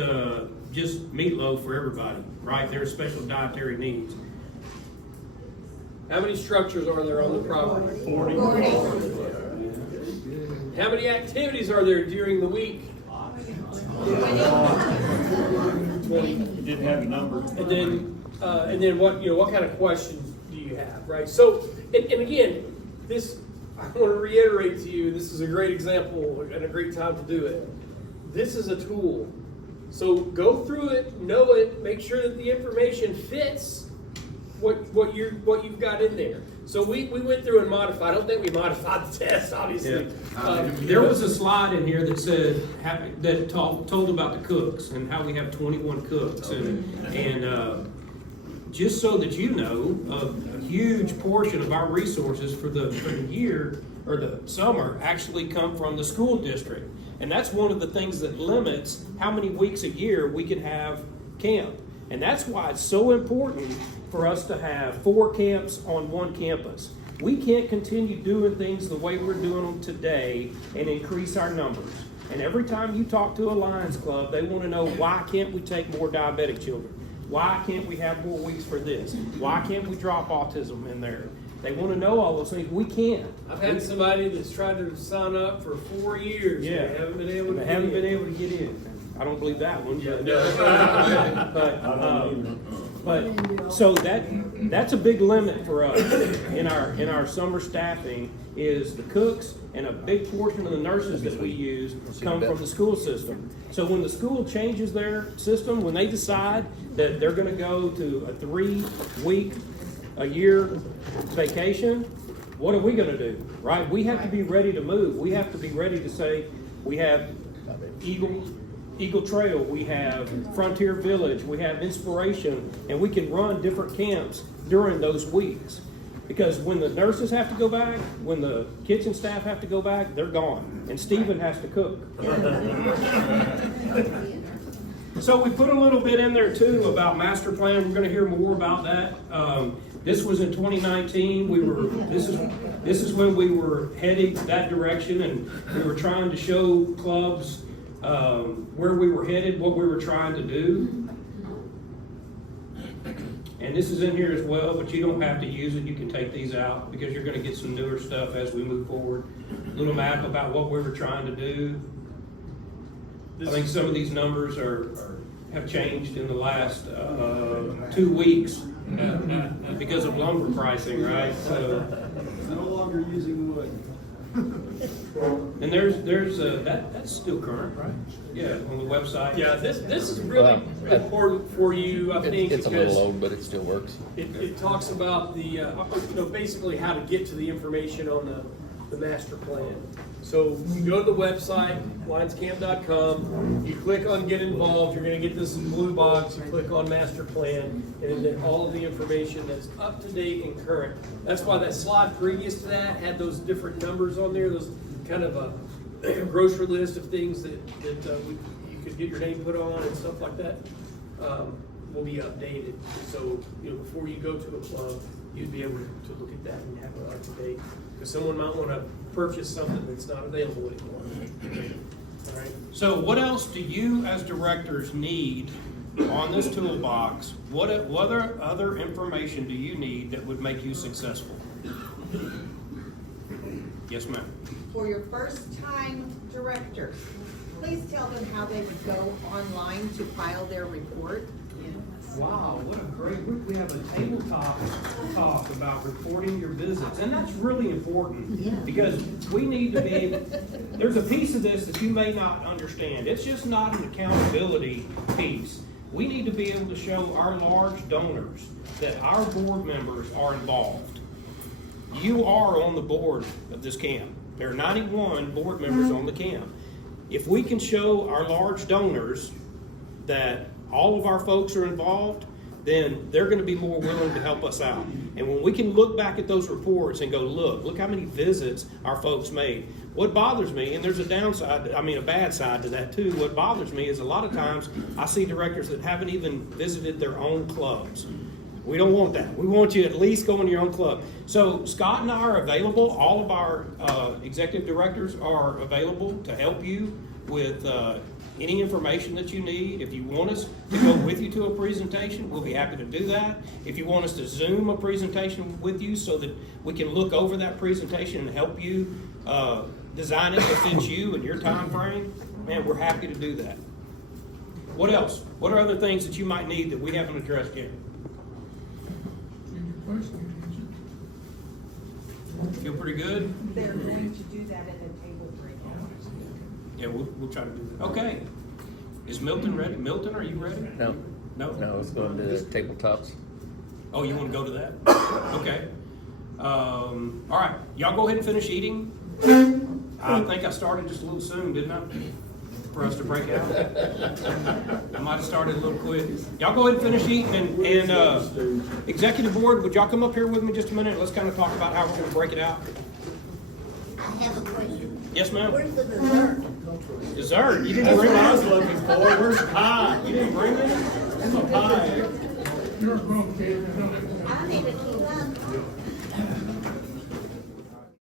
just meatloaf for everybody, right? There are special dietary needs. How many structures are there on the property? 40. How many activities are there during the week? You didn't have a number. And then what kind of questions do you have, right? So, and again, this, I want to reiterate to you, this is a great example and a great time to do it. This is a tool. So go through it, know it, make sure that the information fits what you've got in there. So we went through and modified. I don't think we modified the test, obviously. There was a slide in here that said that told about the cooks and how we have 21 cooks and just so that you know, a huge portion of our resources for the year or the summer actually come from the school district, and that's one of the things that limits how many weeks a year we can have camp, and that's why it's so important for us to have 4 camps on one campus. We can't continue doing things the way we're doing them today and increase our numbers. And every time you talk to a Lions Club, they want to know, why can't we take more diabetic children? Why can't we have more weeks for this? Why can't we drop autism in there? They want to know all those things. We can't. I've had somebody that's tried to sign up for 4 years. Yeah. They haven't been able to. They haven't been able to get in. I don't believe that one. But so that's a big limit for us in our summer staffing is the cooks, and a big portion of the nurses that we use come from the school system. So when the school changes their system, when they decide that they're going to go to a 3-week a year vacation, what are we gonna do, right? We have to be ready to move. We have to be ready to say, we have Eagle Trail, we have Frontier Village, we have Inspiration, and we can run different camps during those weeks. Because when the nurses have to go back, when the kitchen staff have to go back, they're gone, and Stephen has to cook. So we put a little bit in there too about master plan. We're gonna hear more about that. This was in 2019. This is when we were heading that direction, and we were trying to show clubs where we were headed, what we were trying to do. And this is in here as well, but you don't have to use it. You can take these out because you're gonna get some newer stuff as we move forward. Little map about what we were trying to do. I think some of these numbers have changed in the last 2 weeks because of lumber pricing, right? So No longer using wood. and there's that's still current, right? Yeah, on the website. Yeah, this is really important for you, I think. It's a because little old, but it still works. It talks about the, basically how to get to the information on the master plan. So you go to the website, lionscamp.com, you click on get involved, you're gonna get this blue box, you click on master plan, and then all of the information that's up to date and current. That's why that slide previous to that had those different numbers on there, those kind of a grocery list of things that you could get your name put on and stuff like that. Will be updated. So, before you go to a club, you'd be able to look at that and have it up to date. Because someone might want to purchase something that's not available anymore. All right. So what else do you as directors need on this toolbox? What other information do you need that would make you successful? Yes, ma'am. For your first-time directors, please tell them how they would go online to file their report. Wow, what a great, we have a tabletop talk about reporting your visits, and that's really important. Because we need to be, there's a piece of this that you may not understand. It's just not an accountability piece. We need to be able to show our large donors that our board members are involved. You are on the board of this camp. There are 91 board members on the camp. If we can show our large donors that all of our folks are involved, then they're going to be more willing to help us out. And when we can look back at those reports and go, look how many visits our folks made. What bothers me, and there's a bad side to that too, what bothers me is a lot of times I see directors that haven't even visited their own clubs. We don't want that. We want you at least going to your own club. So Scott and I are available. All of our executive directors are available to help you with any information that you need. If you want us to go with you to a presentation, we'll be happy to do that. If you want us to Zoom a presentation with you so that we can look over that presentation and help you design it that fits you and your time frame, man, we're happy to do that. What else? What are other things that you might need that we haven't addressed yet? Feel pretty good? They're going to do that at the table break. Yeah, we'll try to do that. Okay. Is Milton ready? Milton, are you ready? No. No? No, let's go into tabletops. Oh, you want to go to that? Okay. All right. Y'all go ahead and finish eating. I think I started just a little soon, didn't I? For us to break out. I might have started a little quick. Y'all go ahead and finish eating, and executive board, would y'all come up here with me just a minute? Let's kind of talk about how we're going to break it out. I have a question. Yes, ma'am. Where's the dessert? Dessert? You didn't bring That's what I this? was looking for. Where's the pie? You didn't bring this? Where's my pie? I need a key.